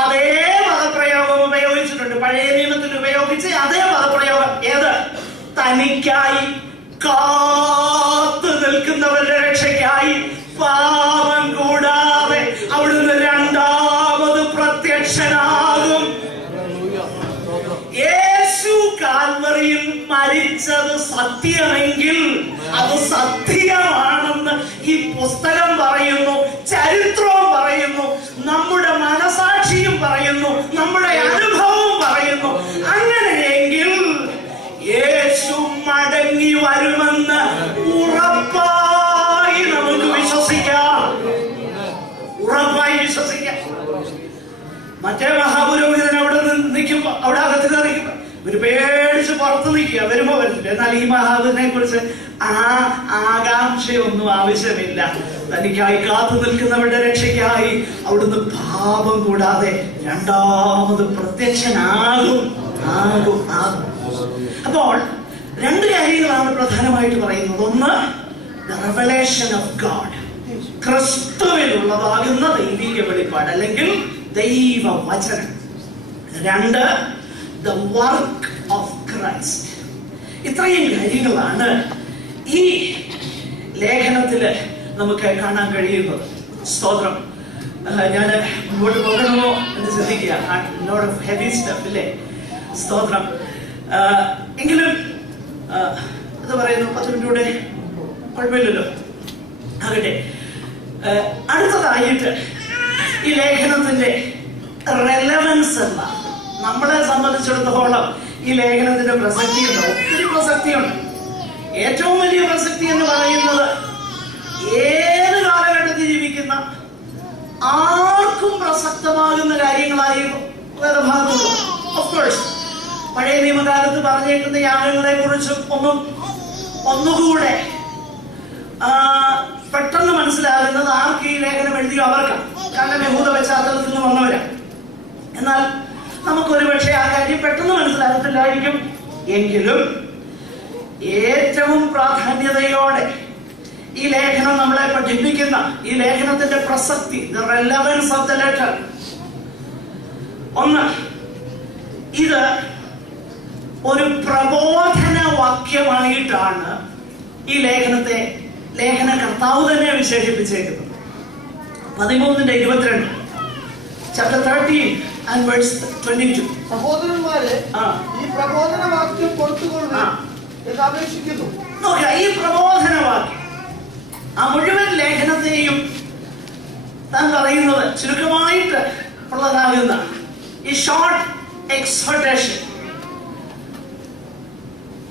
അതേ പദപ്രയോഗം ഉപയോഗിച്ചിട്ടുണ്ട്. പഴയ നിയമത്തിൽ ഉപയോഗിച്ച് അതേ പദപ്രയോഗം. ഏത്? തനിക്കായി കാത്തു നിൽക്കുന്നവരുടെ രക്ഷയ്ക്കായി പാപം കൂടാതെ അവിടുന്ന് രണ്ടാമത് പ്രത്യക്ഷനാകും. യേശു കാൽവറിയിൽ മരിച്ചത് സത്യമെങ്കിൽ അത് സത്യമാണെന്ന് ഈ പുസ്തകം പറയുന്നു, ചരിത്രവും പറയുന്നു, നമ്മുടെ മനസാക്ഷിയും പറയുന്നു, നമ്മുടെ അനുഭവവും പറയുന്നു. അങ്ങനെയെങ്കിൽ യേശു മടങ്ങി വരുമെന്ന് ഉറപ്പായി നമുക്ക് വിശ്വസിക്കാം. ഉറപ്പായി വിശ്വസിക്കാം. മറ്റേ മഹാപുരോഹിതൻ അവിടെ നിൽക്കുമ്പോ, അവിടെ അകത്ത് കയറിക്കുമ്പോ ഒരു പേടിച്ച് പുറത്ത് നിൽക്കുക, വരുമ്പോ വരുന്നില്ല. എന്നാൽ ഈ മഹാപുരനെ കുറിച്ച് ആ ആകാംക്ഷയൊന്നും ആവശ്യമില്ല. തനിക്കായി കാത്തു നിൽക്കുന്നവരുടെ രക്ഷയ്ക്കായി അവിടുന്ന് പാപം കൂടാതെ രണ്ടാമത് പ്രത്യക്ഷനാകും. അപ്പോൾ രണ്ട് കാര്യങ്ങളാണ് പ്രധാനമായിട്ട് പറയുന്നത്. ഒന്ന്, the revelation of God, ക്രിസ്തുവിലുള്ളതാകുന്ന ദൈവിക വെളിപ്പാട് അല്ലെങ്കിൽ ദൈവവചനം. രണ്ട്, the work of Christ. ഇത്രയും കാര്യങ്ങളാണ് ഈ ലേഖനത്തില് നമുക്ക് കാണാൻ കഴിയുന്നത്. സ്തോത്രം. ഞാൻ മുമ്പോട്ട് പോകണമോ എന്ന് ശ്രദ്ധിക്കുക. ലോട്ട് ഓഫ് ഹെവി സ്റ്റഫ് ഇല്ലേ? സ്തോത്രം. എങ്കിലും ഇത് പറയുന്നു 10 മിനിറ്റ് കൂടെ കുഴപ്പമില്ലല്ലോ, ആകട്ടെ. അടുത്തതായിട്ട് ഈ ലേഖനത്തിന്റെ റെലവൻസ് എന്ന, നമ്മളെ സംബന്ധിച്ചിടത്തോളം ഈ ലേഖനത്തിന്റെ പ്രസക്തിയുണ്ട്, ഒത്തിരി പ്രസക്തിയുണ്ട്. ഏറ്റവും വലിയ പ്രസക്തി എന്ന് പറയുന്നത് ഏത് കാലഘട്ടത്തിൽ ജീവിക്കുന്ന ആർക്കും പ്രസക്തമാകുന്ന കാര്യങ്ങളായിരുന്നു വേദഭാഗത്തുള്ളത്. ഓഫ് കോഴ്സ് പഴയ നിയമകാലത്ത് പറഞ്ഞേക്കുന്ന യാഗങ്ങളെ കുറിച്ചും ഒന്നും ഒന്നുകൂടെ പെട്ടെന്ന് മനസ്സിലാകുന്നത് ആർക്ക് ഈ ലേഖനം എഴുതിയോ അവർക്കാണ്. കാരണം യഹൂദ പശ്ചാത്തലത്തിൽ നിന്ന് വന്നവരാ. എന്നാൽ നമുക്കൊരു പക്ഷേ ആ കാര്യം പെട്ടെന്ന് മനസ്സിലാകത്തില്ലായിരിക്കും. എങ്കിലും ഏറ്റവും പ്രാധാന്യതയോടെ ഈ ലേഖനം നമ്മളെ പഠിപ്പിക്കുന്ന ഈ ലേഖനത്തിന്റെ പ്രസക്തി, the relevance of the letter. ഒന്ന്, ഇത് ഒരു പ്രബോധന വാക്യമായിട്ടാണ് ഈ ലേഖനകർത്താവ് തന്നെ വിശേഷിപ്പിച്ചേക്കുന്നത്. 13:22, chapter 13 and verse 22. സഹോദരന്മാരെ, ഈ പ്രബോധന വാക്യം കൊടുത്തുകൊള്ളുക എന്ന് അപേക്ഷിക്കുന്നു. നോക്കുക, ഈ പ്രബോധന വാക്യം ആ മുഴുവൻ ലേഖനത്തെയും താൻ പറയുന്നത് ചുരുക്കമായിട്ട് ഉള്ളതാകുന്ന ഈ ഷോർട്ട് എക്സോർട്ടേഷൻ,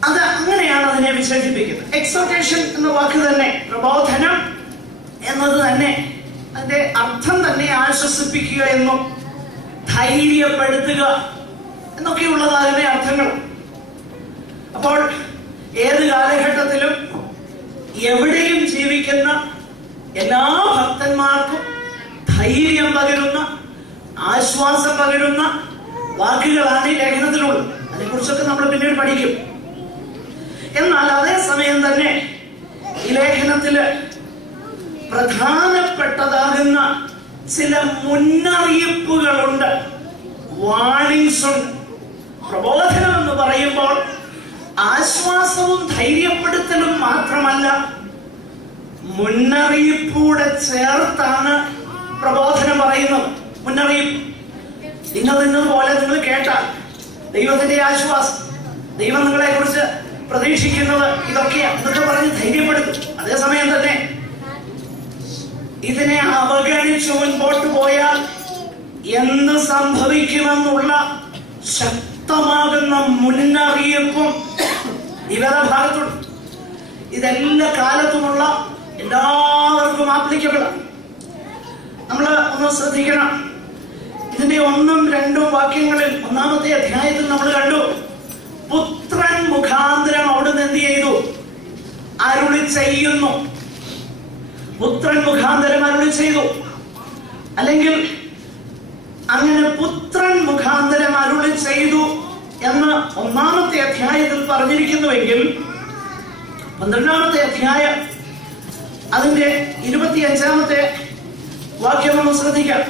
അത് അങ്ങനെയാണ് അതിനെ വിശേഷിപ്പിക്കുന്നത്. എക്സോർട്ടേഷൻ എന്ന വാക്ക് തന്നെ, പ്രബോധനം എന്നത് തന്നെ അതിന്റെ അർത്ഥം തന്നെ ആശ്വസിപ്പിക്കുക എന്നും ധൈര്യപ്പെടുത്തുക എന്നൊക്കെയുള്ളതാകുന്ന അർത്ഥങ്ങൾ. അപ്പോൾ ഏത് കാലഘട്ടത്തിലും എവിടെയും ജീവിക്കുന്ന എല്ലാ ഭക്തന്മാർക്കും ധൈര്യം പകരുന്ന, ആശ്വാസം പകരുന്ന വാക്കുകളാണ് ഈ ലേഖനത്തിലുള്ളത്. അതിനെക്കുറിച്ചൊക്കെ നമ്മൾ പിന്നീട് പഠിക്കും. എന്നാൽ അതേസമയം തന്നെ ഈ ലേഖനത്തില് പ്രധാനപ്പെട്ടതാകുന്ന ചില മുന്നറിയിപ്പുകളുണ്ട്, വാണിങ്സ് ഉണ്ട്. പ്രബോധനം എന്ന് പറയുമ്പോൾ ആശ്വാസവും ധൈര്യപ്പെടുത്തലും മാത്രമല്ല, മുന്നറിയിപ്പൂടെ ചേർത്താണ് പ്രബോധനം പറയുന്നത്. മുന്നറിയിപ്പ്, ഇന്നതുപോലെ നിങ്ങൾ കേട്ടാൽ ദൈവത്തിന്റെ ആശ്വാസം, ദൈവം നിങ്ങളെ കുറിച്ച് പ്രതീക്ഷിക്കുന്നത് ഇതൊക്കെ പറഞ്ഞ് ധൈര്യപ്പെടുത്തും. അതേസമയം തന്നെ ഇതിനെ അവഗണിച്ചു മുൻപോട്ട് പോയാൽ എന്ത് സംഭവിക്കുമെന്നുള്ള ശക്തമാകുന്ന മുന്നറിയിപ്പും ഇവരുടെ ഭാഗത്തുണ്ട്. ഇതെല്ലാ കാലത്തുമുള്ള എല്ലാവർക്കും ആപ്ലിക്കബിളാണ്. നമ്മൾ ഒന്ന് ശ്രദ്ധിക്കണം. ഇതിന്റെ 1ഉം 2ഉം വാക്യങ്ങളിൽ 1-ാമത്തെ അധ്യായത്തിൽ നമ്മൾ കണ്ടു, പുത്രൻ മുഖാന്തരം അവിടുന്ന് എന്ത് ചെയ്തു? അരുളി ചെയ്യുന്നു. പുത്രൻ മുഖാന്തരം അരുളി ചെയ്തു. അല്ലെങ്കിൽ അങ്ങനെ പുത്രൻ മുഖാന്തരം അരുളി ചെയ്തു എന്ന് 1-ാമത്തെ അധ്യായത്തിൽ പറഞ്ഞിരിക്കുന്നുവെങ്കിൽ 12-ാമത്തെ അധ്യായം അതിന്റെ 25-ാമത്തെ വാക്യം നമ്മൾ ശ്രദ്ധിക്കാം.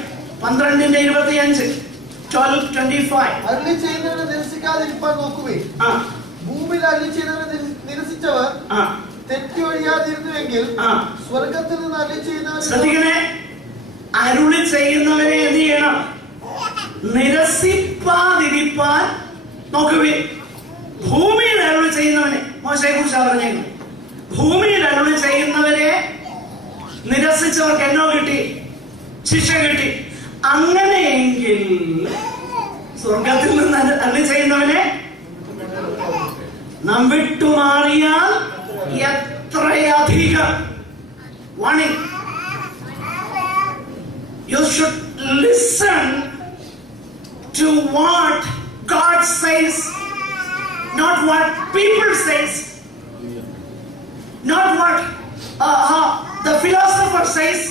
12:25, 12:25. അരുളി ചെയ്യുന്നവരെ നിരസിക്കാതിരിക്കാൻ നോക്കുകയും ഭൂമിയിൽ അരുളി ചെയ്യുന്നവരെ നിരസിച്ചവർ തെറ്റി ഒഴിയാതിരുന്നുവെങ്കിൽ സ്വർഗത്തിൽ നിന്ന് അരുളി ചെയ്യുന്നവർ. ശ്രദ്ധിക്കണേ, അരുളി ചെയ്യുന്നവരെ എന്ത് ചെയ്യണം? നിരസിപ്പാതിരിപ്പാൻ നോക്കുകയും. ഭൂമിയിൽ അരുളി ചെയ്യുന്നവനെ, മോശയെ കുറിച്ചാണ് പറഞ്ഞേക്കുന്നത്, ഭൂമിയിൽ അരുളി ചെയ്യുന്നവരെ നിരസിച്ചവർക്ക് എന്നോ കിട്ടി? ശിക്ഷ കിട്ടി. അങ്ങനെയെങ്കിൽ സ്വർഗത്തിൽ നിന്ന് അരുളി ചെയ്യുന്നവനെ നാം വിട്ടുമാറിയാൽ എത്രയധികം. warning, you should listen to what God says, not what people says, not what the philosopher says.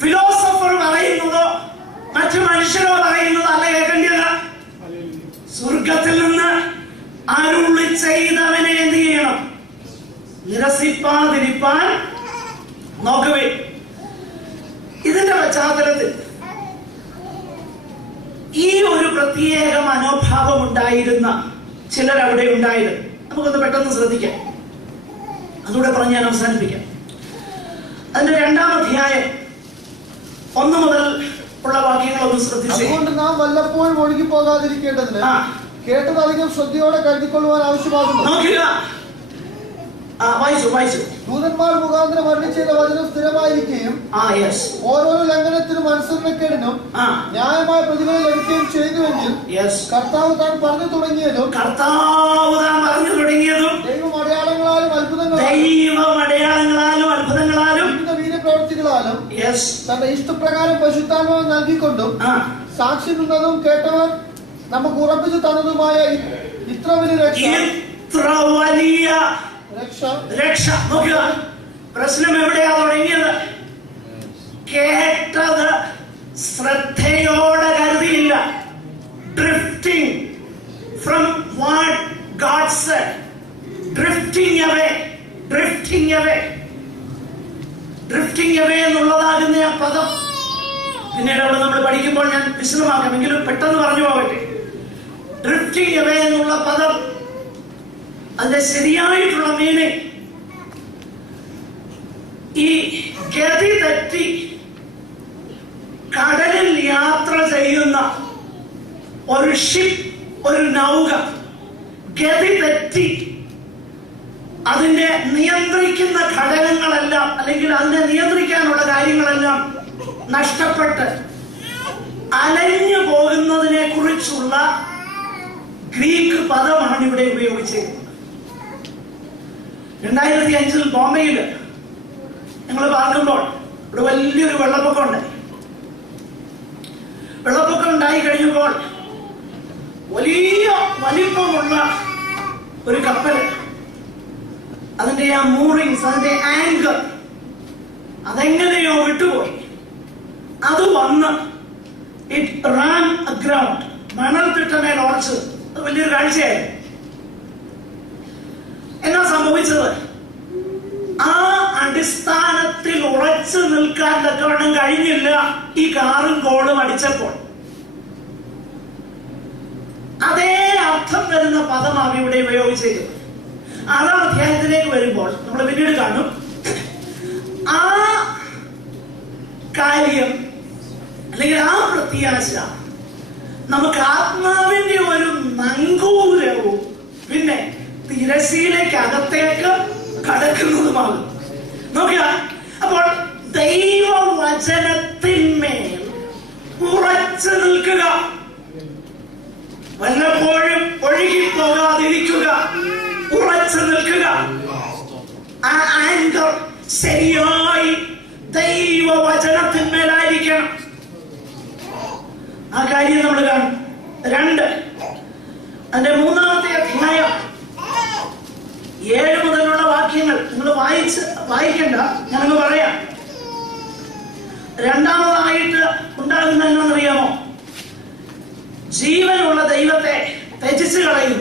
Philosopher പറയുന്നതോ മറ്റു മനുഷ്യരോ പറയുന്നതോ അല്ല കേൾക്കേണ്ടത്. സ്വർഗത്തിൽ നിന്ന് അരുളി ചെയ്തവനെ എന്ത് ചെയ്യണം? നിരസിപ്പാതിരിപ്പാൻ നോക്കുവേ. ഇതിന്റെ പശ്ചാത്തലത്തിൽ ഈ ഒരു പ്രത്യേക മനോഭാവം ഉണ്ടായിരുന്ന ചിലരവിടെ ഉണ്ടായിരുന്നു. നമുക്കൊന്ന് പെട്ടെന്ന് ശ്രദ്ധിക്കാം. അതുകൂടെ പറഞ്ഞ് ഞാൻ അവസാനിപ്പിക്കാം. അതിന്റെ 2-ാം അധ്യായം 1 മുതൽ ഉള്ള വാക്യങ്ങളൊന്ന് ശ്രദ്ധിച്ചു. അതുകൊണ്ട് നാം വല്ലപ്പോഴും ഒഴുകി പോകാതിരിക്കേണ്ടതിന് കേട്ടത് അധികം ശ്രദ്ധയോടെ കരുതിക്കൊള്ളുവാൻ ആവശ്യമാകുന്നു. വായിച്ചു. ദൂതന്മാർ മുഖാന്തരം അരുളി ചെയ്ത വചനം സ്ഥിരമായിരിക്കുകയും ഓരോരോ ലംഘനത്തിനും അനുസരണക്കേടിനും ന്യായമായ പ്രതിഫലം ലഭിക്കുകയും ചെയ്തുവെങ്കിൽ കർത്താവ് താൻ പറഞ്ഞു തുടങ്ങിയതും ദൈവം അടയാളങ്ങളാലും അത്ഭുതങ്ങളാലും വിവിധ വീര്യപ്രവൃത്തികളാലും തന്റെ ഇഷ്ടപ്രകാരം പരിശുദ്ധാത്മാവ് നൽകിക്കൊണ്ടും സാക്ഷി നിന്നതും കേട്ടവർ നമുക്ക് ഉറപ്പിച്ചു തന്നതുമായ ഇത്ര വലിയ രക്ഷ ഇത്ര വലിയ രക്ഷ. നോക്കുക, പ്രശ്നം എവിടെയാ തുടങ്ങിയത്? കേട്ടത് ശ്രദ്ധയോടെ കരുതിയില്ല. Drifting from what God said. Drifting away, drifting away, drifting away എന്നുള്ളതാകുന്ന ആ പദം പിന്നീട് അവിടെ നമ്മൾ പഠിക്കുമ്പോൾ ഞാൻ വിശദമാക്കാം, എങ്കിലും പെട്ടെന്ന് പറഞ്ഞു പോകട്ടെ. ഡ്രിഫ്റ്റിംഗ് അവേ എന്നുള്ള പദം, അതിന്റെ ശരിയായിട്ടുള്ള മീനിങ് ഈ ഗതി തെറ്റി കടലിൽ യാത്ര ചെയ്യുന്ന ഒരു ഷിപ്പ്, ഒരു നൗക ഗതി തെറ്റി അതിനെ നിയന്ത്രിക്കുന്ന ഘടകങ്ങളെല്ലാം അല്ലെങ്കിൽ അതിനെ നിയന്ത്രിക്കാനുള്ള കാര്യങ്ങളെല്ലാം നഷ്ടപ്പെട്ട് അലഞ്ഞു പോകുന്നതിനെ കുറിച്ചുള്ള ഗ്രീക്ക് പദമാണ് ഇവിടെ ഉപയോഗിച്ചിരിക്കുന്നത്. 2005 ബോംബെയിൽ ഞങ്ങൾ പാർക്കുമ്പോൾ ഇവിടെ വലിയൊരു വെള്ളപ്പൊക്കം ഉണ്ടായി. വെള്ളപ്പൊക്കം ഉണ്ടായി കഴിഞ്ഞപ്പോൾ വലിയ വലിപ്പമുള്ള ഒരു കപ്പൽ, അതിന്റെ ആ മൂറിങ്സ്, അതിന്റെ ആങ്കർ അതെങ്ങനെയോ വിട്ടുപോയി. അത് വന്ന് ഇറ്റ് റാൻ അഗ്രൗണ്ട്, മണൽത്തിട്ടമേൽ ഉറച്ചത്. അത് വലിയൊരു കാഴ്ചയായിരുന്നു. എന്നാ സംഭവിച്ചത്? ആ അടിസ്ഥാനത്തിൽ ഉറച്ചു നിൽക്കാൻ തക്കവണ്ണം കഴിഞ്ഞില്ല ഈ കാറും കോളും അടിച്ചപ്പോൾ. അതേ അർത്ഥം വരുന്ന പദമാണ് ഇവിടെ ഉപയോഗിച്ചിരിക്കുന്നത്. 6-ാം അധ്യായത്തിലേക്ക് വരുമ്പോൾ നമ്മൾ പിന്നീട് കാണും ആ കാര്യം അല്ലെങ്കിൽ ആ പ്രത്യാശ നമുക്ക് ആത്മാവിന്റെ ഒരു നങ്കൂരവും പിന്നെ തിരശ്ശീലയ്ക്ക് അകത്തേക്ക് കടക്കുന്നതുമാണ്. നോക്കുക, അപ്പോൾ ദൈവവചനത്തിന്മേൽ ഉറച്ചു നിൽക്കുക, വല്ലപ്പോഴും ഒഴുകിപ്പോകാതിരിക്കുക, ഉറച്ചു നിൽക്കുക. ആ ആങ്കർ ശരിയായി ദൈവവചനത്തിന്മേലായിരിക്കണം. ആ കാര്യം നമ്മൾ കാണും. 2, അതിന്റെ 3-ാമത്തെ അധ്യായം 7 മുതലുള്ള വാക്യങ്ങൾ നിങ്ങൾ വായിക്കണ്ട, ഞാനങ്ങ് പറയാം. രണ്ടാമതായിട്ട് ഉണ്ടാകുന്ന എന്നറിയാമോ? ജീവനുള്ള ദൈവത്തെ ത്യജിച്ചു കളയും,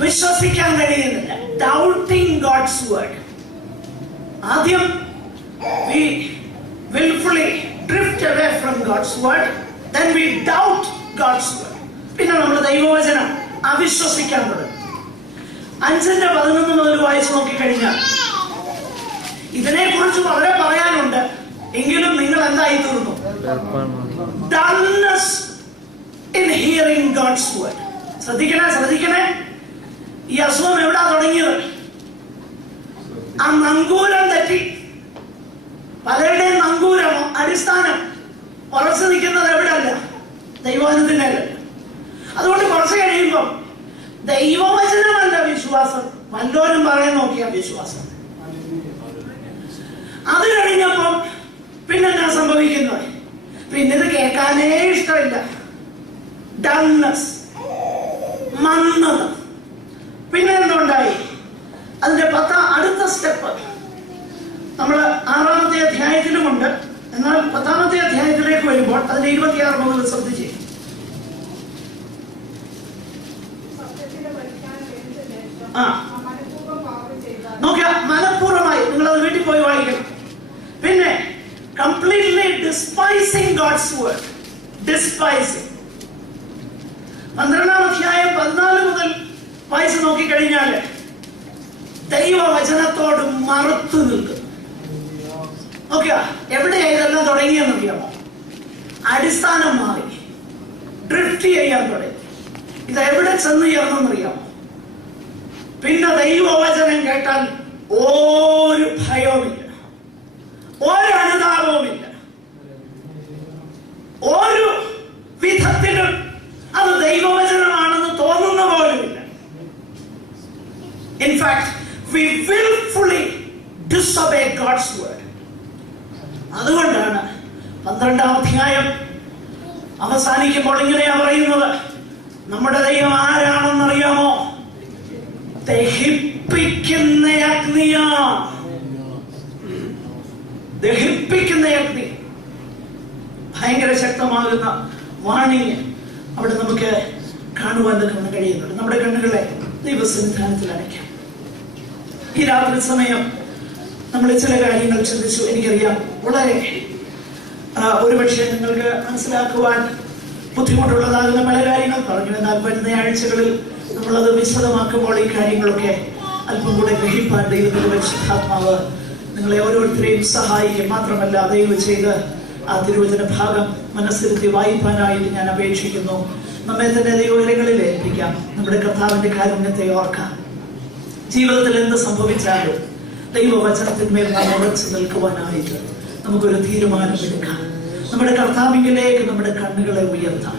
വിശ്വസിക്കാൻ കഴിയുന്നില്ല. Doubting God's word. ആദ്യം we willfully drift away from God's word, then we doubt God's word. പിന്നെ നമ്മൾ ദൈവവചനം അവിശ്വസിക്കാൻ തുടങ്ങും. 5:11 മുതൽ വായിച്ചു നോക്കിക്കഴിഞ്ഞാൽ ഇതിനെ കുറിച്ച് വളരെ പറയാനുണ്ട്. എങ്കിലും നിങ്ങൾ എന്തായി തീർന്നു? Dullness in hearing God's word. ശ്രദ്ധിക്കണേ. ഈ അസുഖം എവിടാ തുടങ്ങിയത്? ആ നങ്കൂരം തെറ്റി. പലരുടെയും നങ്കൂരമോ അടിസ്ഥാനം ഉറച്ചു നിൽക്കുന്നത് എവിടെയല്ല? ദൈവവചനത്തിന്റെ അല്ല. അതുകൊണ്ട് കുറച്ച് കഴിയുമ്പം ദൈവവചനമല്ല വിശ്വാസം, വല്ലോരും പറയാൻ നോക്കിയ വിശ്വാസം. അത് കഴിഞ്ഞപ്പം പിന്നെന്താ സംഭവിക്കുന്നത്? പിന്നെ ഇത് കേൾക്കാനേ ഇഷ്ടമില്ല. ഡൾനെസ്, മന്ദത. പിന്നെ എന്തുണ്ടായി? അതിന്റെ അടുത്ത സ്റ്റെപ്പ് നമ്മൾ 6-ാമത്തെ അധ്യായത്തിലുമുണ്ട്. എന്നാൽ 10-ാമത്തെ അധ്യായത്തിലേക്ക് വരുമ്പോൾ അതിന്റെ 26 മുതൽ ശ്രദ്ധിച്ച് നോക്കിയ മനഃപൂർവ്വമായി നിങ്ങളത് വീട്ടിൽ പോയി വായിക്കണം. പിന്നെ completely despising God's word. Despising 12-ാം അധ്യായം 14 മുതൽ വായിച്ച് നോക്കിക്കഴിഞ്ഞാൽ ദൈവവചനത്തോട് മറുത്തു നിൽക്കും. നോക്കിയ എവിടെയാ ഇതെല്ലാം തുടങ്ങിയെന്നറിയാമോ? അടിസ്ഥാനം മാറി, ഡ്രിഫ്റ്റ് ചെയ്യാൻ തുടങ്ങി. ഇത് എവിടെ ചെന്ന് ചേർന്നെന്നറിയാമോ? പിന്നെ ദൈവവചനം കേട്ടാൽ ഒരു ഭയവുമില്ല, ഒരു അനുതാപവുമില്ല, ഒരു വിധത്തിലും അത് ദൈവവചനമാണെന്ന് തോന്നുന്ന പോലുമില്ല. In fact, we willfully disobey God's word. അതുകൊണ്ടാണ് 12-ാം അധ്യായം അവസാനിക്കുമ്പോൾ ഇങ്ങനെയാ പറയുന്നത്: നമ്മുടെ ദൈവം ആരാണെന്നറിയാമോ? ദഹിപ്പിക്കുന്ന അഗ്നിയാ. ദഹിപ്പിക്കുന്ന അഗ്നി, ഭയങ്കര ശക്തമാകുന്ന വാണിങ് അവിടെ നമുക്ക് കാണുവാൻ കഴിയുന്നുണ്ട്. നമ്മുടെ കണ്ണുകളെ ദൈവസന്നിധാനത്തിൽ അടയ്ക്കാം. ഈ രാത്രി സമയം നമ്മൾ ചില കാര്യങ്ങൾ ചിന്തിച്ചു. എനിക്കറിയാം വളരെ ഒരുപക്ഷെ നിങ്ങൾക്ക് മനസ്സിലാക്കുവാൻ ബുദ്ധിമുട്ടുള്ളതാകുന്ന പല കാര്യങ്ങൾ പറഞ്ഞു. എന്നാൽ വരുന്ന ആഴ്ചകളിൽ നമ്മളത് വിശദമാക്കുമ്പോൾ ഈ കാര്യങ്ങളൊക്കെ അല്പം കൂടെ ഗ്രഹിപ്പാൻ ദൈവത്തിന്റെ പരിശുദ്ധാത്മാവ് നിങ്ങളെ ഓരോരുത്തരെയും സഹായിക്കും. മാത്രമല്ല ദയവ് ചെയ്ത് ആ തിരുവചന ഭാഗം മനസ്സിരുത്തി വായിപ്പാനായിട്ട് ഞാൻ അപേക്ഷിക്കുന്നു. നമ്മെ തന്നെ ദൈവകരങ്ങളിൽ ഏൽപ്പിക്കാം. നമ്മുടെ കർത്താവിന്റെ കാരുണ്യത്തെ ഓർക്കാം. ജീവിതത്തിൽ എന്ത് സംഭവിച്ചാലും ദൈവവചനത്തിന്മേൽ നാം ഉറച്ചു നിൽക്കുവാനായിട്ട് നമുക്കൊരു തീരുമാനമെടുക്കാം. നമ്മുടെ കർത്താവിലേക്ക് നമ്മുടെ കണ്ണുകളെ ഉയർത്താം.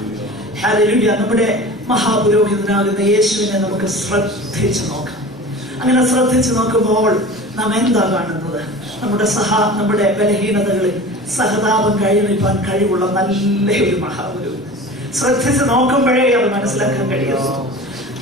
ഹല്ലേലൂയ. നമ്മുടെ മഹാപുരോഹിതനാകുന്ന യേശുവിനെ നമുക്ക് ശ്രദ്ധിച്ചു നോക്കാം. അങ്ങനെ ശ്രദ്ധിച്ചു നോക്കുമ്പോൾ നാം എന്താ കാണുന്നത്? നമ്മുടെ ബലഹീനതകളിൽ സഹതാപം കഴിയാൻ കഴിവുള്ള നല്ല ഒരു മഹാപുരോഹിതൻ. ശ്രദ്ധിച്ച് നോക്കുമ്പോഴേ അത് മനസ്സിലാക്കാൻ കഴിയുള്ളൂ.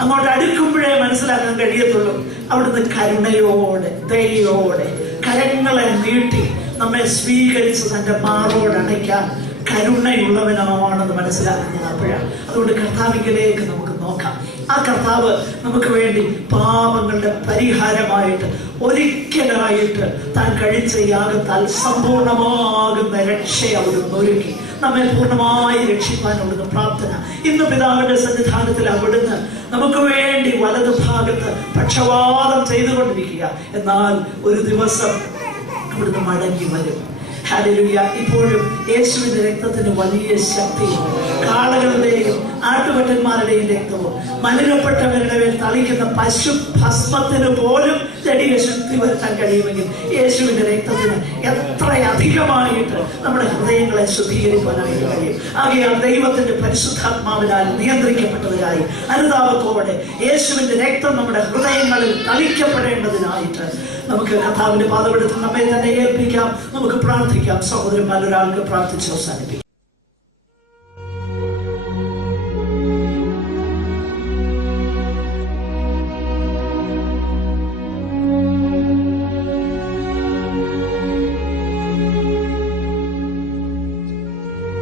അങ്ങോട്ട് അടുക്കുമ്പോഴേ മനസ്സിലാക്കാൻ കഴിയത്തുള്ളൂ. അവിടുന്ന് കരുണയോടെ ദയോടെ കരങ്ങളെ നീട്ടി നമ്മെ സ്വീകരിച്ച് തന്റെ മാറോട് അടയ്ക്കാൻ കരുണയുള്ളവനാണെന്ന് മനസ്സിലാക്കുന്നത് അപ്പോഴാണ്. അതുകൊണ്ട് കർത്താവിലേക്ക് നമുക്ക് നോക്കാം. ആ കർത്താവ് നമുക്ക് വേണ്ടി പാപങ്ങളുടെ പരിഹാരമായിട്ട് ഒരിക്കലായിട്ട് താൻ കഴിച്ച യാഗത്താൽ സമ്പൂർണമാകുന്ന രക്ഷ അവിടുന്ന് ഒരുക്കി നമ്മെ പൂർണ്ണമായി രക്ഷിക്കാൻ അവിടുന്ന് പ്രാർത്ഥന. ഇന്ന് പിതാവിന്റെ സന്നിധാനത്തിൽ അവിടുന്ന് നമുക്ക് വേണ്ടി വലതു ഭാഗത്ത് പക്ഷവാദം ചെയ്തുകൊണ്ടിരിക്കുക. എന്നാൽ ഒരു ദിവസം അവിടുന്ന് മടങ്ങി വരും. ഹല്ലേലൂയ. ഇപ്പോഴും യേശുവിന്റെ രക്തത്തിന് വലിയ ശക്തിയുണ്ട്. കാളകളുടെയും ആട്ടുകൊറ്റന്മാരുടെയും രക്തവും മലിനപ്പെട്ടവരുടെ മേൽ തളിക്കുന്ന പശു ഭസ്മത്തിന് പോലും ജടിക ശക്തി വരുത്താൻ കഴിയുമെങ്കിൽ യേശുവിന്റെ രക്തത്തിന് എത്രയധികമായിട്ട് നമ്മുടെ ഹൃദയങ്ങളെ ശുദ്ധീകരിക്കാനായിട്ട് കഴിയും. ആകയാൽ ദൈവത്തിന്റെ പരിശുദ്ധാത്മാവിനാൽ നിയന്ത്രിക്കപ്പെട്ടവരായി അനുതാപത്തോടെ യേശുവിന്റെ രക്തം നമ്മുടെ ഹൃദയങ്ങളിൽ തളിക്കപ്പെടേണ്ടതിനായിട്ട് നമുക്ക് കർത്താവിന്റെ പാദപീഠത്തിൽ നമ്മെ തന്നെ ഏൽപ്പിക്കാം. നമുക്ക് പ്രാർത്ഥിക്കാം. സഹോദരന്മാർ ഒരാൾക്ക് പ്രാർത്ഥിച്ച് അവസാനിപ്പിക്കാം.